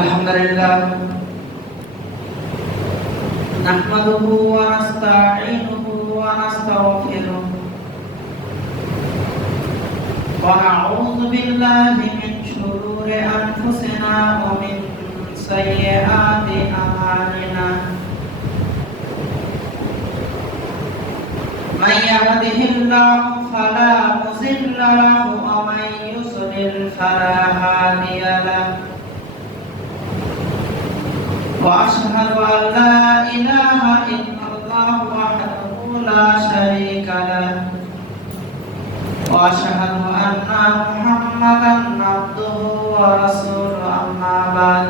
আলহামদুলিল্লাহ নাহমাদুহু ওয়া নাস্তাঈনুহু ওয়া নাস্তাগফিরুহু ওয়া নাউযু বিল্লাহি মিন শুরুরি আনফুসিনা ওয়া মিন সাইয়্যাতি আ'মালিনা মান ইয়াহদিহিল্লাহু ফালা মুযিল্লা লাহু ওয়া মান ইউদ্লিল ফালা হাদিয়া লাহু وأشهد أن لا إله إلا الله وحده لا شريك له وأشهد أن محمدا عبده ورسوله أما بعد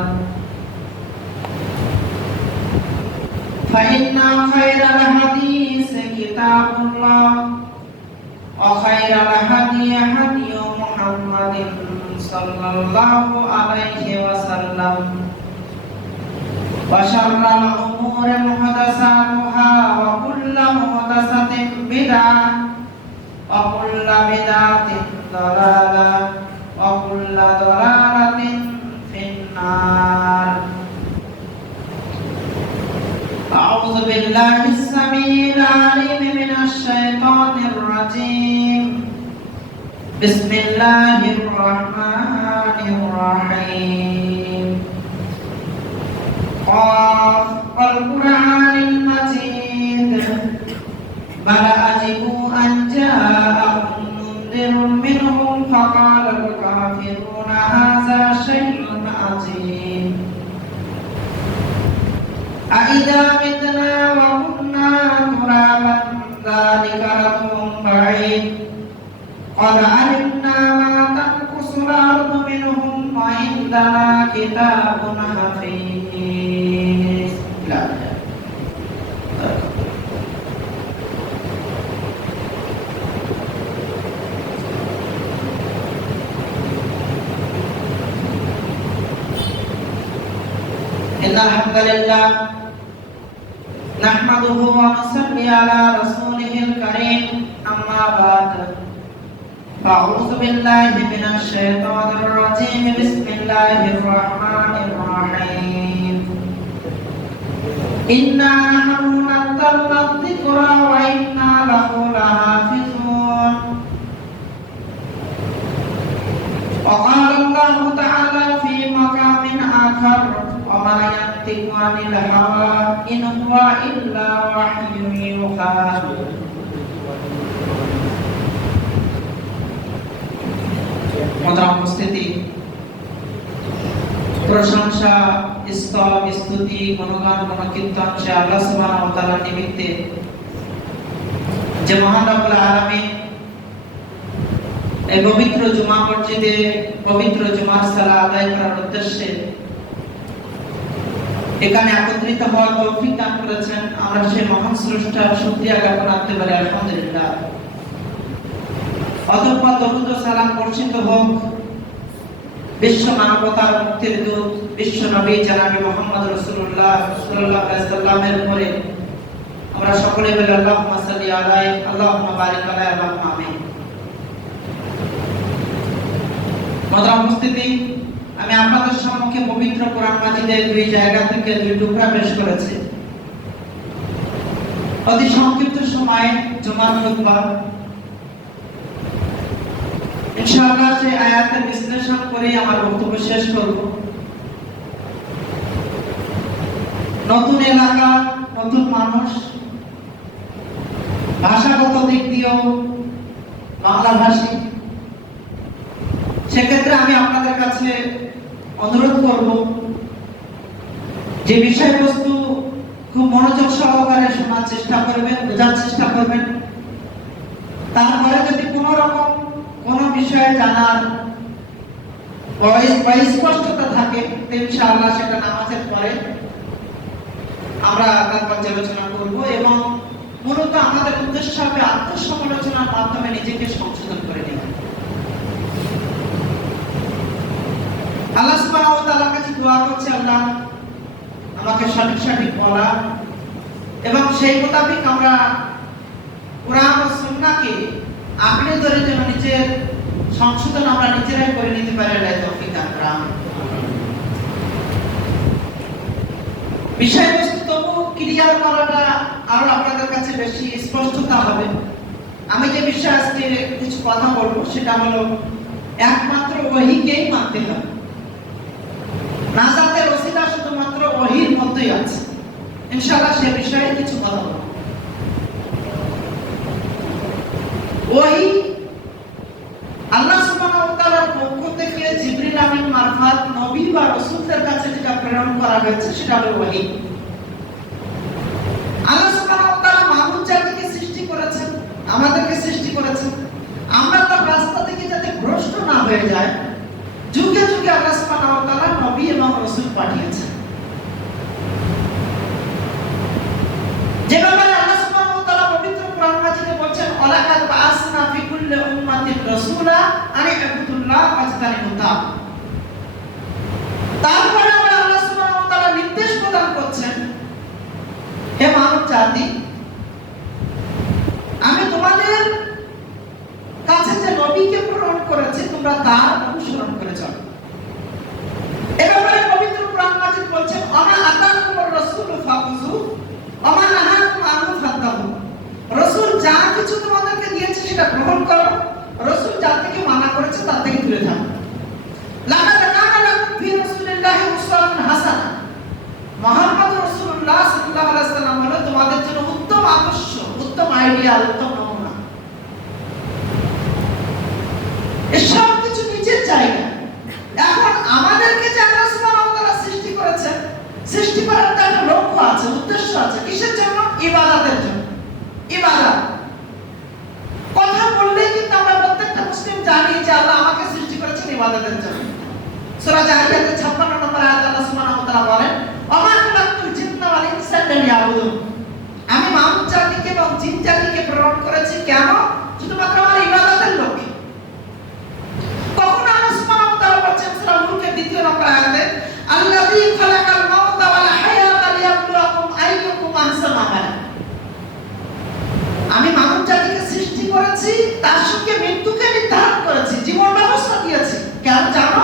فإن خير الحديث كتاب الله وخير الهدي هدي محمد صلى الله عليه وسلم وشر الأمور محدثاتها وكل محدثة بدعة وكل بدعة ضلالة وكل ضلالة في النار. أعوذ بالله السميع العليم من الشيطان الرجيم. بسم الله الرحمن الرحيم. قاف والقرآن المجيد بل عجبوا أن جاءهم منذر منهم فقال الكافرون هذا شيء عظيم أإذا متنا وكنا ترابا ذلك رجل بعيد قد علمنا ما تنقص الأرض منهم وعندنا كتاب حفيظ. إن الحمد لله نحمده ونصلي على رسوله الكريم أما بعد فأعوذ بالله من الشيطان الرجيم بسم الله الرحمن الرحيم إنا نحن نزلنا الذكر وإنا له لحافظون. وقال الله تعالى في مقام آخر وما ينطق عن الهوى إن هو إلا وحي يوحى. মোহতরম উপস্থিতি, প্রশংসা স্তব স্তুতি গুণগান গুণকীর্তন সে আল্লাহ সুবহানাহু ওয়া তাআলার নিমিত্তে যে মহান রব্বুল আলামিন এই পবিত্র জুমা মসজিদে পবিত্র জুমার সালাত আদায় করার উদ্দেশ্যে এখানে একত্রিত হওয়ার তৌফিক দান করেছেন। আমরা সেই মহান স্রষ্টার শুকরিয়া জ্ঞাপন করতে পারি আলহামদুলিল্লাহ। অতঃপর দরুদ ও সালাম বর্ষিত হোক বিশ্ব মানবতার মুক্তির দূত বিশ্ব নবী জনাবে মুহাম্মদ রাসূলুল্লাহ সাল্লাল্লাহু আলাইহি ওয়াসাল্লামের উপরে। আমরা সকলে বলি আল্লাহুম্মা সাল্লি আলাইহি আল্লাহুম্মা বারিক আলাইহি আল্লাহুম্মা আমিন। মোহতরম উপস্থিতি, আমি আপনাদের সম্মুখে পবিত্র কোরআন মাজিদের দুই জায়গা থেকে দুই টুকরা পেশ করেছি। অতি সংক্ষিপ্ত সময়ে জুমার খুতবা, ইনশাআল্লাহ সেই আয়াতের বিশ্লেষণ করে আমার বক্তব্য শেষ করব। নতুন এলাকা, নতুন মানুষ, ভাষাগত দিক দিয়েও বাংলা ভাষী, সেক্ষেত্রে আমি আপনাদের কাছে অনুরোধ করব যে বিষয়বস্তু খুব মনোযোগ সহকারে শোনার চেষ্টা করবেন, বোঝার চেষ্টা করবেন। তারপরে যদি কোনো রকম কোনো বিষয়ে জানার স্পষ্টতা থাকে ইনশাআল্লাহ সেটা নামাজের পরে আমরা তার পর্যালোচনা করব এবং মূলত আমাদের উদ্দেশ্য হবে আত্মসমালোচনার মাধ্যমে নিজেকে সংশোধন করে নেওয়া। আল্লাহ সুবহানাহু ওয়া তাআলার কাছে দোয়া করছি, আল্লাহ আমাকে সঠিক বলা এবং সেই মোতাবেক আমরা কোরআন ও সুন্নাহকে আঁকড়ে ধরে যেন নিজের সংশোধন আমরা নিজেরাই করে নিতে পারি। আল্লাহ তৌফিক দান করুন। বিষয়বস্তু তবু ক্লিয়ার করাটা আরো আপনাদের কাছে বেশি স্পষ্টতা হবে। আমি যে বিষয়ে আজকে কিছু কথা বলবো সেটা হলো একমাত্র ওহীকেই মানতে হবে। নাজাতের ওসিলা শুধুমাত্র ওহীর মধ্যেই আছে। ইনশাআল্লাহ সে বিষয়ে কিছু কথা বলবো। ওহী আল্লাহ সুবহানাহু ওয়া তাআলার পক্ষ থেকে জিবরিল আমিন মারফত নবী বা রাসূলদের কাছে যেটা প্রেরণ করা হয়েছে সেটা হলো ওহী। আল্লাহ সুবহানাহু ওয়া তাআলা মানব জাতিকে সৃষ্টি করেছেন, আমাদেরকে সৃষ্টি করেছেন। আমরা তার রাস্তা থেকে যাতে ভ্রষ্ট না হয়ে যায়, যুগে যুগে আল্লাহ সুবহানাহু ওয়া তাআলা নবী এবং রাসূল পাঠিয়েছেন। যেভাবে আল্লাহ সুবহানাহু ওয়া তাআলা পবিত্র কোরআন মাজিদে বলেন, ওয়ালাকাদ বাআসনা ফি কুল্লি উম্মাতিন রাসূলা আন ইবুদুল্লাহ ওয়াজতানিবুত তাগুত। তারপরে আল্লাহ সুবহানাহু ওয়া তাআলা নির্দেশ প্রদান করছেন, হে মানব জাতি, আমি তোমাদের কাছে যে নবীকে প্রেরণ করেছি তোমরা তার অনুসরণ করে চলো। এবারে পবিত্র কোরআন মাজিদ বলছেন, আমা আতাকুমুর রাসূলু ফাখুযু আমা নাহাকুম আনহু ফান্তাহু। রাসূল যা কিছু তোমাদেরকে দিয়েছে সেটা গ্রহণ করো, রাসূল যা থেকে মানা করেছে তার থেকে দূরে থাকো। লাকাদ কানা লাকুম ফি রাসূলিল্লাহি উসওয়াতুন হাসানাহ। মুহাম্মদ রাসূলুল্লাহ সাল্লাল্লাহু আলাইহি ওয়াসাল্লাম হলো তোমাদের জন্য উত্তম আদর্শ, উত্তম আইডিয়াল, উত্তম নমুনা। এসব কিছু নিচের জায়গা। এখন আমাদেরকে যে আল্লাহ সুবহানাহু ওয়া তাআলা সৃষ্টি করেছেন, সৃষ্টি করার একটা লক্ষ্য আছে, উদ্দেশ্য আছে। কিসের জন্য? ইবাদতের জন্য। ইবাদত কথা বললেই কিন্তু আমরা প্রত্যেকটা মুসলিম জানি যে আল্লাহ আমাকে সৃষ্টি করেছেন ইবাদতের জন্য। সূরা জারিয়াতের 56 নম্বর আয়াতে আল্লাহ সুবহানাহু ওয়া তাআলা বলেন, ওমা খালাকতুল জিন্না ওয়াল ইনসা ইল্লা লিয়াবুদুন। আমি মানব জাতিকে এবং জিন জাতিকে প্রেরণ করেছি কেন? শুধুমাত্র আমার ইবাদতের লক্ষ্যে। কখন আল্লাহ সুবহানাহু ওয়া তাআলা বলেন সূরা মুলকের 2 নম্বর আয়াতে, আল্লাযী খালাকাল মাউতা ওয়াল হায়াতা লিয়াবলুয়াকুম আইয়ুকুম আহসানু আমালা। আমি মানব জাতিকে সৃষ্টি করেছি, তার সঙ্গে মৃত্যুকে নির্ধারণ করেছি, জীবন ব্যবস্থা দিয়েছি। কেন জানো?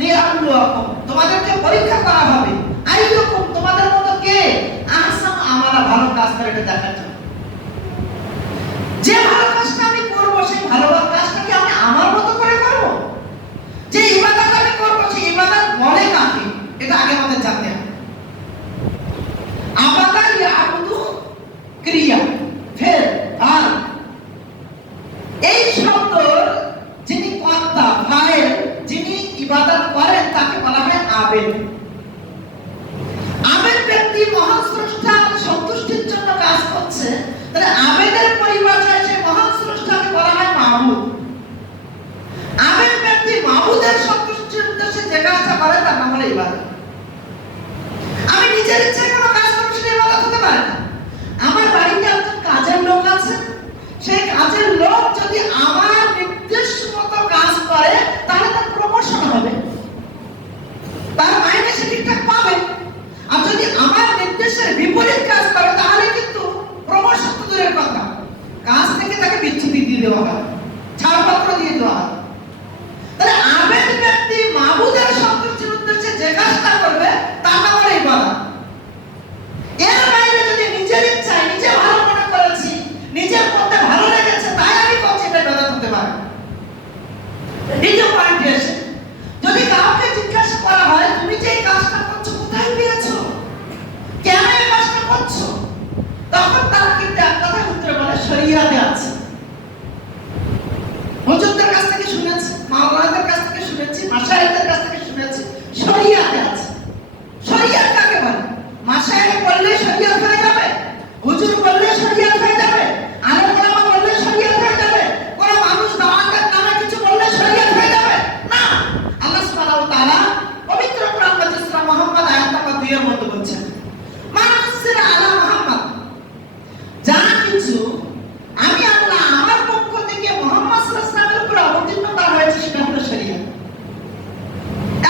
লিয়াবলুয়াকুম, তোমাদেরকে পরীক্ষা করা হবে। আইয়ুকুম, তোমাদের মতো কে আহসানু আমালা, ভালো কাজ করে এটা দেখার জন্য। যে ভালো কাজটা আমি করব সেই ভালো কাজটা কি আমি আমার মতো করে করব? যে ইবাদত আমি করব সেই ইবাদত বলে কাকে, এটা আগে আমাদের জানতে হবে। আবাদা ইয়াবুদু ক্রিয়া, ফের আর এই শব্দর যিনি কর্তা, ফাইল, যিনি ইবাদত করেন তাকে বলা হয় আবেদ। আবেদ ব্যক্তি মহান স্রষ্টার সন্তুষ্টির জন্য কাজ করছে, তাহলে আবেদের পরিভাষায় সেই মহান স্রষ্টাকে বলা হয় মাবুদ। আবেদ ব্যক্তি মাবুদের সন্তুষ্টির উদ্দেশ্যে যে কাজটা করে তার নাম হলো ইবাদত। আমি নিজের ইচ্ছায় কোনো কাজ করব সেটা ইবাদত হতে পারে না। আমার বাড়িতে একজন কাজের লোক আছে, সেই কাজের লোক যদি আমার নির্দেশ মতো কাজ করে তাহলে তার প্রমোশন হবে, তার মাইনে সে ঠিকঠাক পাবে। আর যদি আমার নির্দেশের বিপরীত কাজ করে তাহলে কিন্তু প্রমোশন তো দূরের কথা, কাজ থেকে তাকে বিচ্যুতি দিয়ে দেওয়া হয়, ছাড়পত্র দিয়ে দেওয়া হয়। তাহলে আবেদ ব্যক্তি মাবুদের সন্তুষ্টির উদ্দেশ্যে যে কাজটা করবে তার নাম হলো ইবাদত। এর বাইরে যদি নিজের ইচ্ছায়, নিজে ভালো মনে করেছি, নিজের মধ্যে ভালো লেগেছে তাই আমি করছি, এটা ইবাদত হতে পারে। দ্বিতীয় পয়েন্ট এসে যদি কাউকে জিজ্ঞাসা করা হয় তুমি যে এই কাজটা করছো কোথায় পেয়েছো, কেন এই কাজটা করছো, তখন তারা কিন্তু এক কথায় উত্তর বলে শরীয়তে আছে। হুজুরদের কাছ থেকে শুনেছি, মাওলানাদের কাছ থেকে শুনেছি, মাশায়েখদের কাছ থেকে শুনেছি, শরীয়তে আছে। শরীয়ত কাকে বলে? মাশায়েখ বললে শরীয়ত হয়ে যাবে, হুজুর বললে শরীয়ত হয়ে যাবে, আলেম ওলামা বললে শরীয়ত হয়ে যাবে, কোন মানুষ দাওয়াতের নামে কিছু বললে শরীয়ত হয়ে যাবে না। আল্লাহ সুবহানাহু ওয়া তাআলা পবিত্র কোরআন মাজিদ সূরা মুহাম্মদ আয়াত নম্বর 2 এর মধ্যে বলছেন, মানুসিরা আলা মুহাম্মদ, যা কিছু আমি আল্লাহ আমার পক্ষ থেকে মুহাম্মদ সাল্লাল্লাহু আলাইহি ওয়াসাল্লামের উপর অবতীর্ণ করা হয়েছে সেটা হলো শরীয়ত।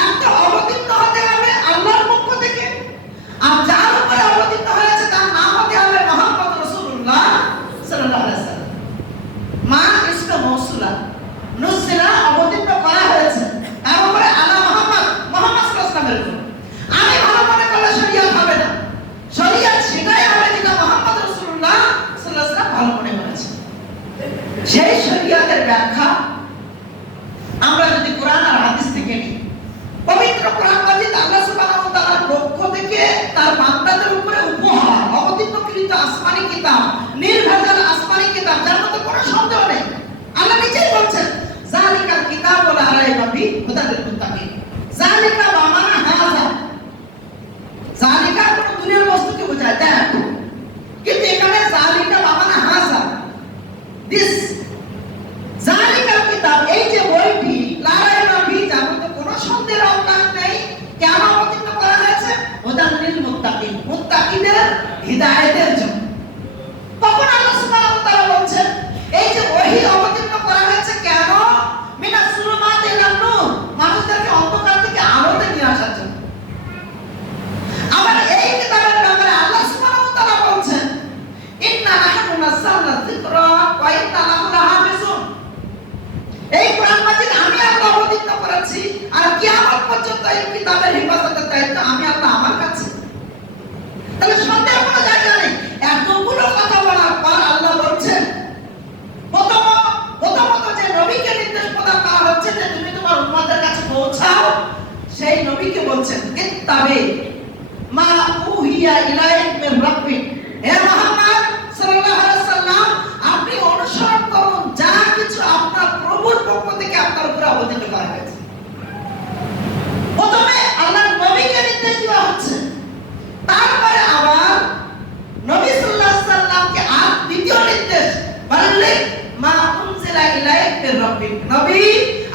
একটা অবতীর্ণ হতে হবে আল্লাহর পক্ষ থেকে, আর যার উপরে অবতীর্ণ হয়েছে তার নাম হতে হবে মুহাম্মদ তার বান্দাদের উপরে উপহার, অবতীর্ণকৃত আসমানি কিতাব, নির্ভেজাল আসমানি কিতাব, যার মধ্যে কোনো সন্দেহ নেই। আল্লাহ নিজেই বলছেন যালিকাল কিতাবু লা রাইবা ফিহি হুদাল লিল মুত্তাকিন। যালিকা বামানা হাযা, যালিকা কোন দুনিয়ার বস্তুকে বোঝায় দেখ, কিন্তু এখানে যালিকা বামানা হাযা, দিস যালিকাল কিতাব, এই যে বইটি, লা রাইবা ফিহি, যার মধ্যে কোনো সন্দেহের অবকাশ নেই, কেন অবতীর্ণ করা হয়েছে? হুদাল লিল মুত্তাকিন, মুত্তাকিদের হিদায়াতের জন্য। তখন আল্লাহ সুবহানাহু ওয়া তাআলা বলছেন এই যে ওহী অবতীর্ণ করা হয়েছে কেন? মিনাস সুলুমাতি ইলান নূর, মানুষদেরকে অন্ধকার থেকে আলোতে নিয়ে আসার জন্য। আবার এই কিতাবের ব্যাপারে আল্লাহ সুবহানাহু ওয়া তাআলা বলছেন ইন্না নাহনু নাযালনা যিকরা ওয়া ইন্না লাহু লাহাফিজুন। এই কোরআন মাজিদ আমি আল্লাহ অবতীর্ণ করেছি, আর কিয়ামত পর্যন্ত এই কিতাবের হেফাজতের দায়িত্ব আমি আল্লাহ আমার কাছে। তাহলে সন্দেহের কোনো জায়গা নেই। এতগুলো কথা বলার পর আল্লাহ বলছেন প্রথমত যে নবীকে নির্দেশ প্রদান করা হচ্ছে যে তুমি তোমার উম্মতের কাছে পৌঁছাও, সেই নবীকে বলছেন ইত্তাবি মা উহিয়া ইলাইক মির রাব্বিক, হে মুহাম্মদ সাল্লাল্লাহু আলাইহি ওয়াসাল্লাম, আপনি অনুসরণ করুন যা কিছু আপনার প্রভুর পক্ষ থেকে আপনার উপর অবতীর্ণ করা হয়েছে। প্রথমে আল্লাহর নবীকে নির্দেশ দেওয়া হচ্ছে, তারপরে আবার নবী সাল্লাল্লাহু আলাইহি ওয়াসাল্লামকে আর দ্বিতীয় নির্দেশ, বাল্লিগ মা উনজিলা ইলাইক মির রাব্বিক, নবী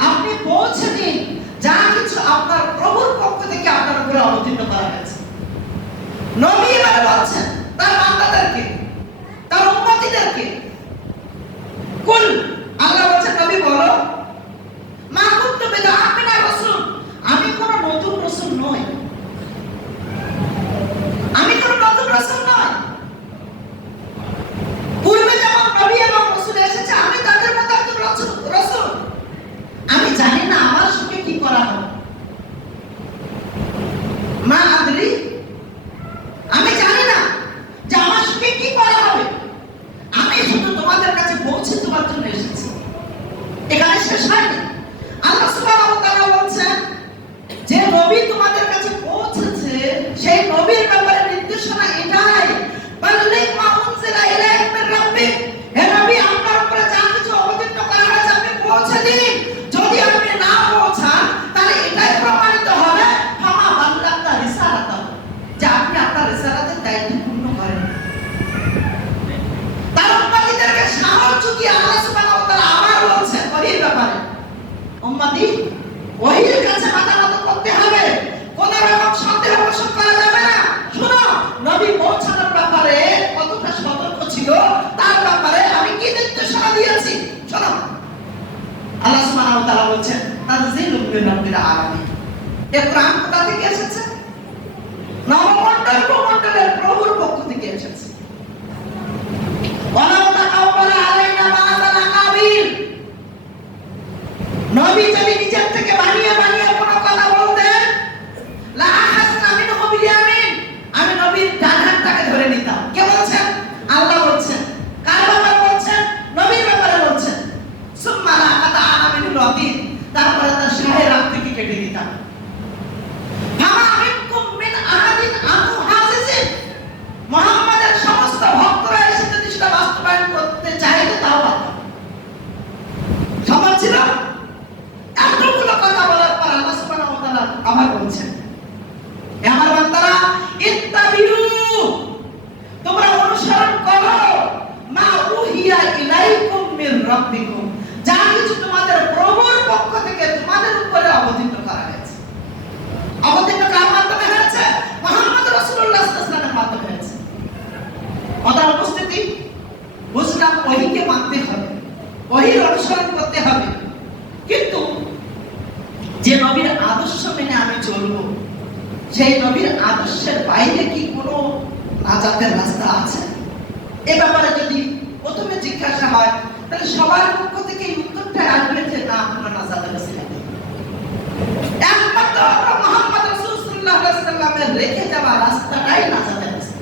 আপনি পৌঁছে দিন যা কিছু আপনার প্রভুর পক্ষ থেকে আপনার উপর অবতীর্ণ করা হয়েছে। নবী এবার বলছেন তার বান্দাদেরকে, তার উম্মতিদেরকে, কুল, আল্লাহ বলছেন নবী বলো, মা কুনতু বিদআআ মিনার রাসূল, আমি কোন নতুন রাসূল নই, আমি কোন নতুন রাসূল নই। পূর্বে যেমন নবী এবং রাসূল এসেছে, আমি তাদের মতো একজন রাসূল। আমি জানি না আমার সঙ্গে কি করা হবে, মা আদরি, আমি জানি না যে আমার সঙ্গে কি করা হবে। আমি শুধু তোমাদের কাছে পৌঁছে তোমার জন্য এসেছি। এখানে শেষ হয়নি। আল্লাহ সুবহানাহু ওয়া তাআলা বলছেন যে নবী তোমাদের কাছে পৌঁছেছে, সেই নবীর ব্যাপারে নির্দেশনা এটাই, বাল্লিগ মা উনজিলা ইলাইক মির রাব্বিক, হে নবী আপনার উপরে যা কিছু অবতীর্ণ করা হয়েছে আপনি পৌঁছে দিন। যদি আপনি না পৌঁছান তাহলে এটাই প্রমাণিত হবে ফামা বাল্লাগতা রিসালাতা, যে আপনি আপনার রিসালাতের দায়িত্ব পূর্ণ করেন। তার উম্মতিদেরকে সাহস জুগিয়ে আল্লাহ সুবহানাহু ওয়া তাআলা আবার বলছেন ওহীর ব্যাপারে, উম্মতি ওহীর কাছে মাথা নত করতে হবে, কোন রকম সন্দেহ পোষণ করা যাবে না। শুনো, নবী পৌঁছানোর ব্যাপারে কতটা সতর্ক ছিল, তার ব্যাপারে আমি কি নির্দেশনা দিয়েছি শোনো। আল্লাহ সুবহানাহু ওয়া তাআলা বলছেন তানজিলুম মির রাব্বিল আলামিন, এই কোরআন কোথা থেকে এসেছে? নবমণ্ডল ভূমণ্ডলের প্রভুর পক্ষ থেকে এসেছে। ওয়ালাউ তাকাব্বালা আলাইনা বা'দাল আকাবির, নবী যদি নিজের থেকে বানিয়ে কোনো কথা বলতেন, লা আখাযনা মিনহু বিল ইয়ামিন, আমি নবীর ডান হাতটাকে ধরে নিতাম। কে বলছেন? আল্লাহ বলছেন। কার ব্যাপারে বলছেন? নবীর ব্যাপারে বলছেন। সুম্মা লা আতা'আনা মিনহুল ওয়াতিন, তারপরে তার শাহের হাত থেকে কেটে দিতাম। ফামা মিনকুম মিন আহাদিন আনহু হাজিজিন, মুহাম্মাদের সমস্ত ভক্তরা এসে যদি সেটা বাস্তবায়ন করতে চাইতো তাও পারতাম। সম্ভব ছিল? এতগুলো কথা বলার পর আল্লাহ সুবহানাহু ওয়া তাআলা আবার বলছেন, হে আমার বান্দারা, ইত্তাবিউ, তোমরা অনুসরণ করো, মা উহিয়া ইলাইকুম মির রাব্বিকুম, যা কিছু তোমাদের প্রভুর পক্ষ থেকে তোমাদের উপরে অবতীর্ণ করা হয়েছে। অবতীর্ণ কার মাধ্যমে হয়েছে? মুহাম্মদ রাসূলুল্লাহ সাল্লাল্লাহু আলাইহি ওয়াসাল্লামের মাধ্যমে হয়েছে। কথা উপস্থিতি, বুঝলাম ওহীকে মানতে হবে, ওহীর অনুসরণ করতে হবে, কিন্তু যে নবীর আদর্শ মেনে আমি চলবো, সেই নবীর আদর্শের বাইরে কি কোনো নাজাতের রাস্তা আছে? এ ব্যাপারে যদি প্রথমে জিজ্ঞাসা হয়, তাহলে সবার পক্ষ থেকে এই উত্তরটা আসবে যে না, কোনো নাজাতের রাস্তা নেই। একমাত্র মুহাম্মদ রাসূলুল্লাহ সাল্লাল্লাহু আলাইহি ওয়াসাল্লামের রেখে যাওয়া রাস্তাটাই নাজাতের রাস্তা।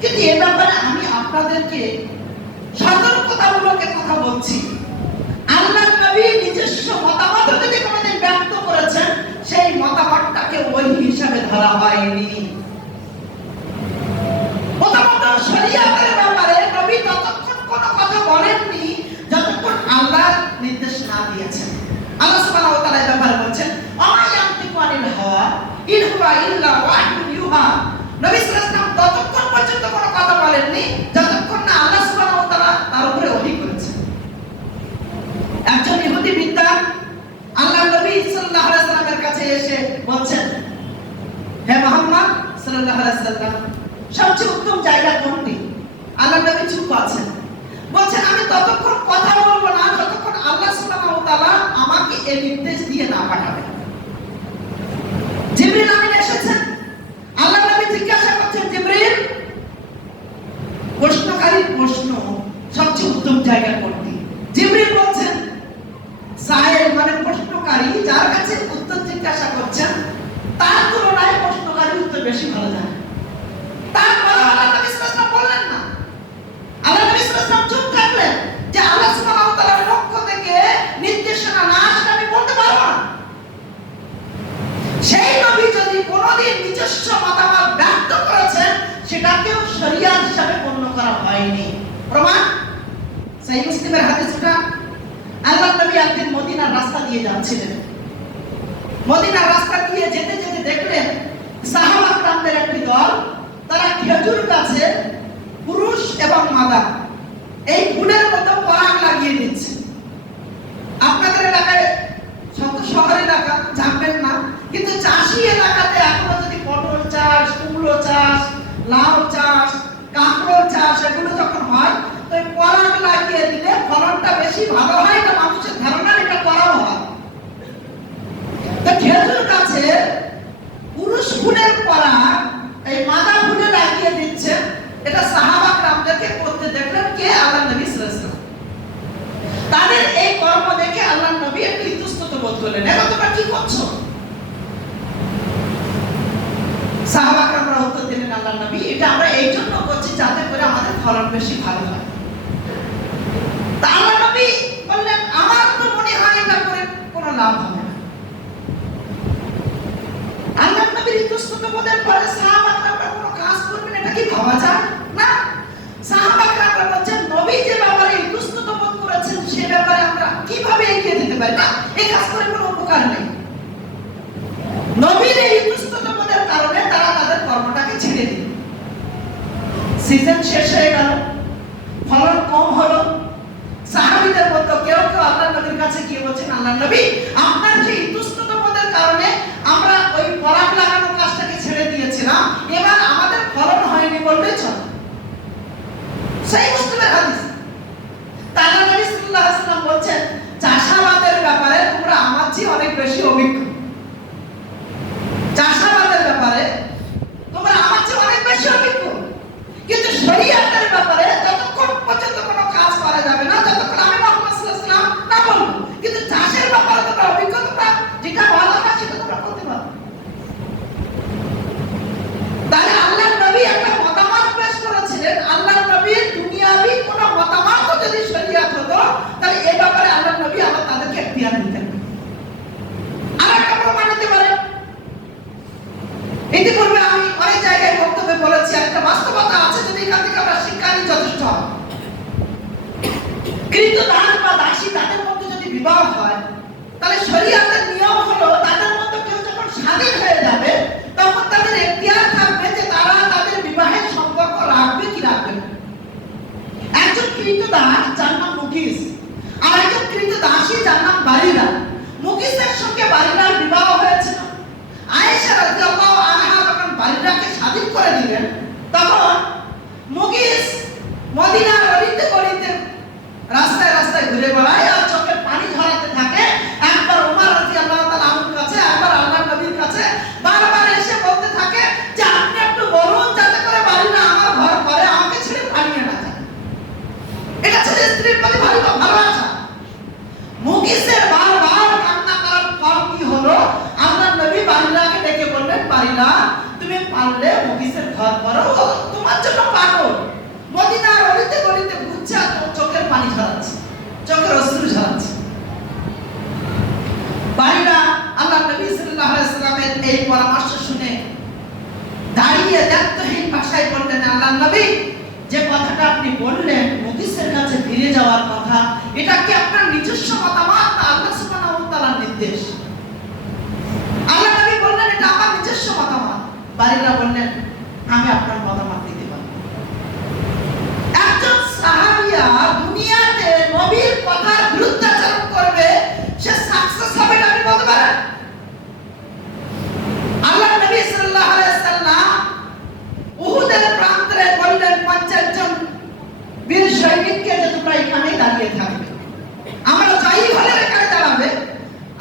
কিন্তু এ ব্যাপারে আমি আপনাদেরকে সতর্কতামূলক কথা বলছি। আল্লাহর নবী নিজস্ব মতামত যদি কোনোদিন ব্যক্ত করেছেন, সেই মতামতটাকে ওহী হিসাবে ধরা হয়নি। ইয়াকুতুবা ইল্লা ওয়াহয়ুন ইউহা। নবী সাল্লাল্লাহু আলাইহি ওয়াসাল্লাম ততক্ষণ পর্যন্ত কোনো কথা বলেননি যতক্ষণ না আল্লাহ সুবহানাহু ওয়া তাআলা তার উপরে ওহী করেছেন। একজন ইহুদি বিদ্বান আল্লাহ নবী সাল্লাল্লাহু আলাইহি ওয়াসাল্লামের কাছে এসে বলছেন, হে মুহাম্মদ সাল্লাল্লাহু আলাইহি ওয়াসাল্লাম, সবচেয়ে উত্তম জায়গা কোনটি? আল্লাহ নবী চুপ আছেন। বলছেন, আমি ততক্ষণ কথা বলবো না যতক্ষণ আল্লাহ সুবহানাহু ওয়া তাআলা আমাকে এই নির্দেশ দিয়ে না পাঠাবেন। জিবরিল আমিন এসেছেন। আল্লাহ নবী জিজ্ঞাসা করছেন, জিবরিল, প্রশ্নকারীর প্রশ্ন সবচেয়ে উত্তম জায়গা কোনটি? জিবরিল বলছেন, সায়েল মানে প্রশ্নকারী, যার কাছে উত্তর জিজ্ঞাসা করছেন তার তুলনায় প্রশ্নকারীর উত্তর বেশি ভালো জানে। তারপর আল্লাহ নবী সাল্লাল্লাহু আলাইহি ওয়াসাল্লাম বললেন না। আল্লাহ নবী সাল্লাল্লাহু আলাইহি ওয়াসাল্লাম চুপ থাকলেন যে আল্লাহ সুবহানাহু ওয়া তাআলার পক্ষ থেকে নির্দেশনা না আসলে আমি বলতে পারবো না। সেই নবী যদি কোনোদিন নিজস্ব মতামত ব্যক্ত করেছেন সেটাকেও শরিয়াত হিসাবে গণ্য করা হয়নি। প্রমাণ সহিহ মুসলিমের হাদিসটা, আল্লাহ নবী একদিন মদিনার রাস্তা দিয়ে যাচ্ছিলেন। মদিনার রাস্তা দিয়ে যেতে যেতে দেখলেন সাহাবা کرامদের একটি দল, তারা খেজুর গাছে পুরুষ এবং মাদা এই ফুলের মতো পরাগ লাগিয়ে দিচ্ছে। আপনাদের এলাকায় শহর এলাকা জানবেন না, কিন্তু চাষি এলাকাতে এখনো যদি পটল চাষ, কুমড়ো চাষ, লাউ চাষ, কাঁকরোল চাষ এগুলো যখন হয় তো এই পরাগ লাগিয়ে দিলে ফলনটা বেশি ভালো হয়, এটা মানুষের ধারণা, এটা করাও হয়। তো খেজুর গাছে পুরুষ ফুলের পরাগ এই মাদা ফুলে লাগিয়ে দিচ্ছে, এটা সাহাবা کرامদেরকে করতে দেখলেন কে? আল্লাহ নবী সাল্লাল্লাহু আলাইহি ওয়াসাল্লাম। তাদের এই কর্ম দেখে আল্লাহ নবী একটু ইতস্তত বোধ করলেন, এখন তোমরা কি করছো? সাহাবা کرامরা উত্তর দিলেন, আল্লাহ নবী, এটা আমরা এই জন্য করছি যাতে করে আমাদের ফলন বেশি ভালো হয়। তা আল্লাহ নবী বললেন, আমার তো মনে হয় এটা করে কোনো লাভ হবে না। আল্লাহ নবীর ইতস্তত বোধের পরে সাহাবা کرامরা কোনো কাজ করবেন এটা কি ভাবা যায় না? সাহাবা کرامরা বলছেন, নবী যে ব্যাপারে ইতস্তত বোধ করেছেন সে ব্যাপারে আমরা কিভাবে এগিয়ে যেতে পারি? না, এই কাজ করে কোনো উপকার নেই। নবীর এই ইতস্তত বোধের কারণে তারা তাদের কর্মটাকে ছেড়ে দিল। সিজন শেষ হয়ে গেল, ফলন কম হলো। সাহাবীদের মধ্যে কেউ কেউ আল্লাহ নবীর কাছে গিয়ে বলছেন, আল্লাহ নবী, আপনার যে ইতস্তত বোধের কারণে আমরা ওই পরাগ লাগানোর কাজটাকে ছেড়ে দিয়েছিলাম, এবার আমাদের ফলন হয়নি বললেই চলে। সহিহ মুসলিমের হাদিস। আল্লাহ নবী সাল্লাল্লাহু আলাইহি ওয়াসাল্লাম বলছেন, চাষাবাদের ব্যাপারে তোমরা আমার চেয়ে অনেক বেশি অভিজ্ঞ। চাষাবাদের ব্যাপারে তোমরা আমার চেয়ে অনেক বেশি অভিজ্ঞ, কিন্তু শরীয়তের ব্যাপারে যতক্ষণ পর্যন্ত কোনো কাজ করা যাবে না ততক্ষণ আমি মুহাম্মদ সাল্লাল্লাহু আলাইহি ওয়াসাল্লাম না বলবো, কিন্তু চাষের ব্যাপারে তোমরা অভিজ্ঞ, তোমরা যেটা ভালো না সেটা তোমরা করতে পারো। তাহলে আল্লাহ নবী একটা মতামত পেশ করেছিলেন। আল্লাহ নবীর দুনিয়াবি কোনো মতামত যদি শরীয়ত হতো তাহলে এই ব্যাপারে আল্লাহ নবী আবার তাদেরকে এখতিয়ার দিতেন। আর একটা প্রমাণ দিতে পারেন, ইতিপূর্বে আমি অনেক জায়গায় বক্তব্যে বলেছি, একটা বাস্তবতা আছে, যদি এখান থেকে আমরা শিক্ষা নিই যথেষ্ট হবে। কৃতদাস বা দাসী তাদের মধ্যে যদি বিবাহ হয় তাহলে শরীয়তের নিয়ম হলো তাদের মধ্যে কেউ যখন স্বাধীন হয়ে যাবে তখন তাদের এখতিয়ার থাকবে যে তারা তাদের বিবাহের সম্পর্ক রাখবে কি রাখবে না। একজন কৃতদাস যার নাম মুকিস আর একজন কৃতদাসী যার নাম বারিরা। মুকিসের সঙ্গে বারিরার বিবাহ হয়েছিল। আয়েশা রাদিয়াল্লাহু আনহা যখন বারিরাকে স্বাধীন করে দিলেন তখন মুকিস মদিনার অলিতে গলিতে রাস্তায় রাস্তায় ঘুরে বেড়ায় আর চোখে পানি ঝরাতে থাকে। একবার ওমর রাদিয়াল্লাহু তাআলা আনহুর কাছে, একবার আল্লাহর নবীর কাছে বারবার এসে বলতে থাকে যে আপনি একটু বলুন যাতে করে বারিরা আমার ঘর করে আমাকে ছেড়ে পালিয়ে না যায়। এটা ছেলে স্ত্রীর প্রতি ভালোবাসা। মুকিসের বারবার কান্না করার ফল কি হলো? আল্লাহর নবী বারিরাকে ডেকে বললেন, বারিরা, তুমি পারলে মুকিসের ঘর করো, তোমার জন্য পাগল। মদিনার অলিতে গলিতে ঘুরছে আর চোখের পানি ঝরাচ্ছে, চোখের অশ্রু ঝরাচ্ছে। বারিরা আল্লাহ নবী সাল্লাল্লাহু আলাইহি ওয়াসাল্লামের এই পরামর্শ শুনে দাঁড়িয়ে দায়িত্বহীন ভাষায় বললেন, আল্লাহ নবী, যে কথাটা আপনি বললেন মুকিসের কাছে ফিরে যাওয়ার কথা, এটা কি আপনার নিজস্ব মতামত না আল্লাহ সুবহানাহু ওয়া তাআলার নির্দেশ? আল্লাহ নবী বললেন, এটা আমার নিজস্ব মতামত। বাড়িরা বললেন, আমি আপনার মতামত দিতে পারব। একজন সাহাবিয়া দুনিয়াতে নবীর কথার বিরুদ্ধাচরণ করবে, সে সাকসেস হবে না, আপনি বলতে পারেন? আল্লাহ নবী সাল্লাল্লাহু আলাইহি ওয়াসাল্লাম উহুদের প্রান্তরে বললেন 50 জন বীর সৈনিককে যে তোমরা এখানেই দাঁড়িয়ে থাকবে, আমরা জয়ী হলে এখানে দাঁড়াবে,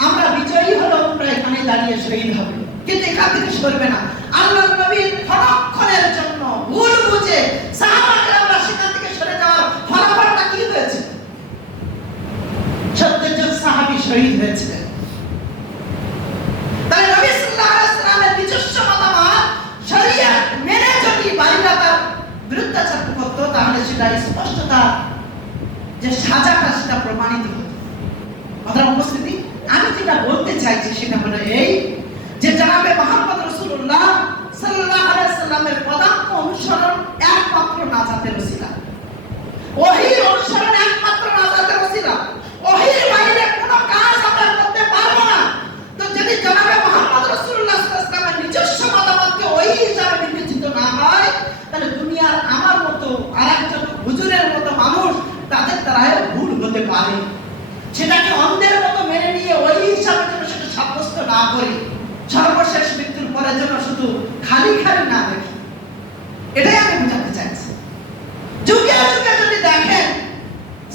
আমরা বিজয়ী হলে তোমরা এখানেই দাঁড়িয়ে শহীদ হবে, কিন্তু এখান থেকে সরবে না। আল্লাহ নবীর ক্ষণক্ষণের জন্য ভুল বুঝে সাহাবাকে আমরা সেখান থেকে সরে যাওয়ার ফলাফলটা কি হয়েছে? 70 জন সাহাবী শহীদ হয়েছে। তাই নবী সাল্লাল্লাহু আলাইহি ওয়াসাল্লামের নিজস্ব মতামত শরীয়ত মেনে যদি বাড়িটা তার বিরুদ্ধাচার করতো, তাহলে সেটা স্পষ্টতা যে সাজাটা সেটা প্রমাণিত হতো। কথার উপস্থিতি, আমি যেটা বলতে চাইছি সেটা হলো এই যে জনাবে মুহাম্মদ রাসূলুল্লাহ সাল্লাল্লাহু আলাইহি ওয়াসাল্লামের পদাঙ্ক অনুসরণ একমাত্র নাজাতের ওসিলা। ওহীর অনুসরণ একমাত্র নাজাতের ওসিলা। ওহীর বাইরে কোনো কাজ আমরা করতে পারবো না। তো যদি জনাবে মুহাম্মদ রাসূলুল্লাহ সাল্লাল্লাহু আলাইহি ওয়াসাল্লামের নিজস্ব মতামতকে ওহী হিসাবে বিবেচিত না হয়, তাহলে দুনিয়ার আমার মতো আরেকজন হুজুরের মতো মানুষ তাদের দ্বারাই ভুল হতে পারে। সেটাকে অন্ধের মতো মেনে নিয়ে ওহী হিসাবে যেন সেটা সাব্যস্ত না করি, সর্বশেষ মৃত্যুর পরে যেন শুধু খালি খালি না দেখি, এটাই আমি বোঝাতে চাইছি। যুগে যুগে যদি দেখেন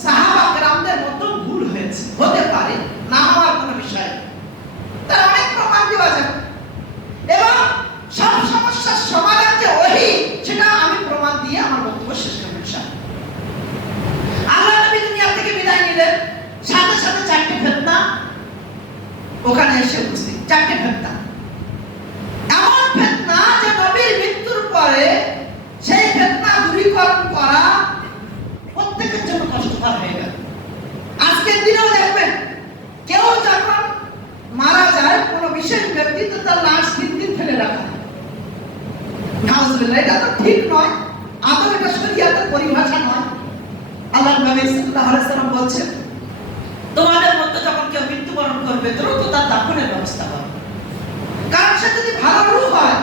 সাহাবা কেরামদের মতো ভুল হয়েছে, হতে পারে, না হওয়ার কোনো বিষয় নেই, তার অনেক প্রমাণ দেওয়া যাবে, এবং সব সমস্যার সমাধান যে ওহী সেটা আমি প্রমাণ দিয়ে আমার বক্তব্য শেষ করব ইনশাআল্লাহ। আল্লাহ নবী দুনিয়া থেকে বিদায় নিলেন, সাথে সাথে 4টি ফিতনা ওখানে এসে উপস্থিত। 4টি ফিতনা, এমন ফিতনা যে নবীর মৃত্যুর পরে সেই ফিতনা দূরীকরণ করা প্রত্যেকের জন্য কষ্টকর হয়ে গেল। আজকের দিনেও দেখবেন কেউ যখন মারা যায়, কোনো বিশেষ ব্যক্তি, তো তার লাশ 3 দিন ফেলে রাখা হয়। নাউজুবিল্লাহ, এটা তো ঠিক নয়, আদৌ এটা শরীয়তের পরিভাষা নয়। আল্লাহ নবী সাল্লাল্লাহু আলাইহি ওয়াসাল্লাম বলছেন, তোমাদের মধ্যে যখন কেউ মৃত্যুবরণ করবে দ্রুত তার দাফনের ব্যবস্থা করো, কারণ সে যদি ভালো রূহ হয়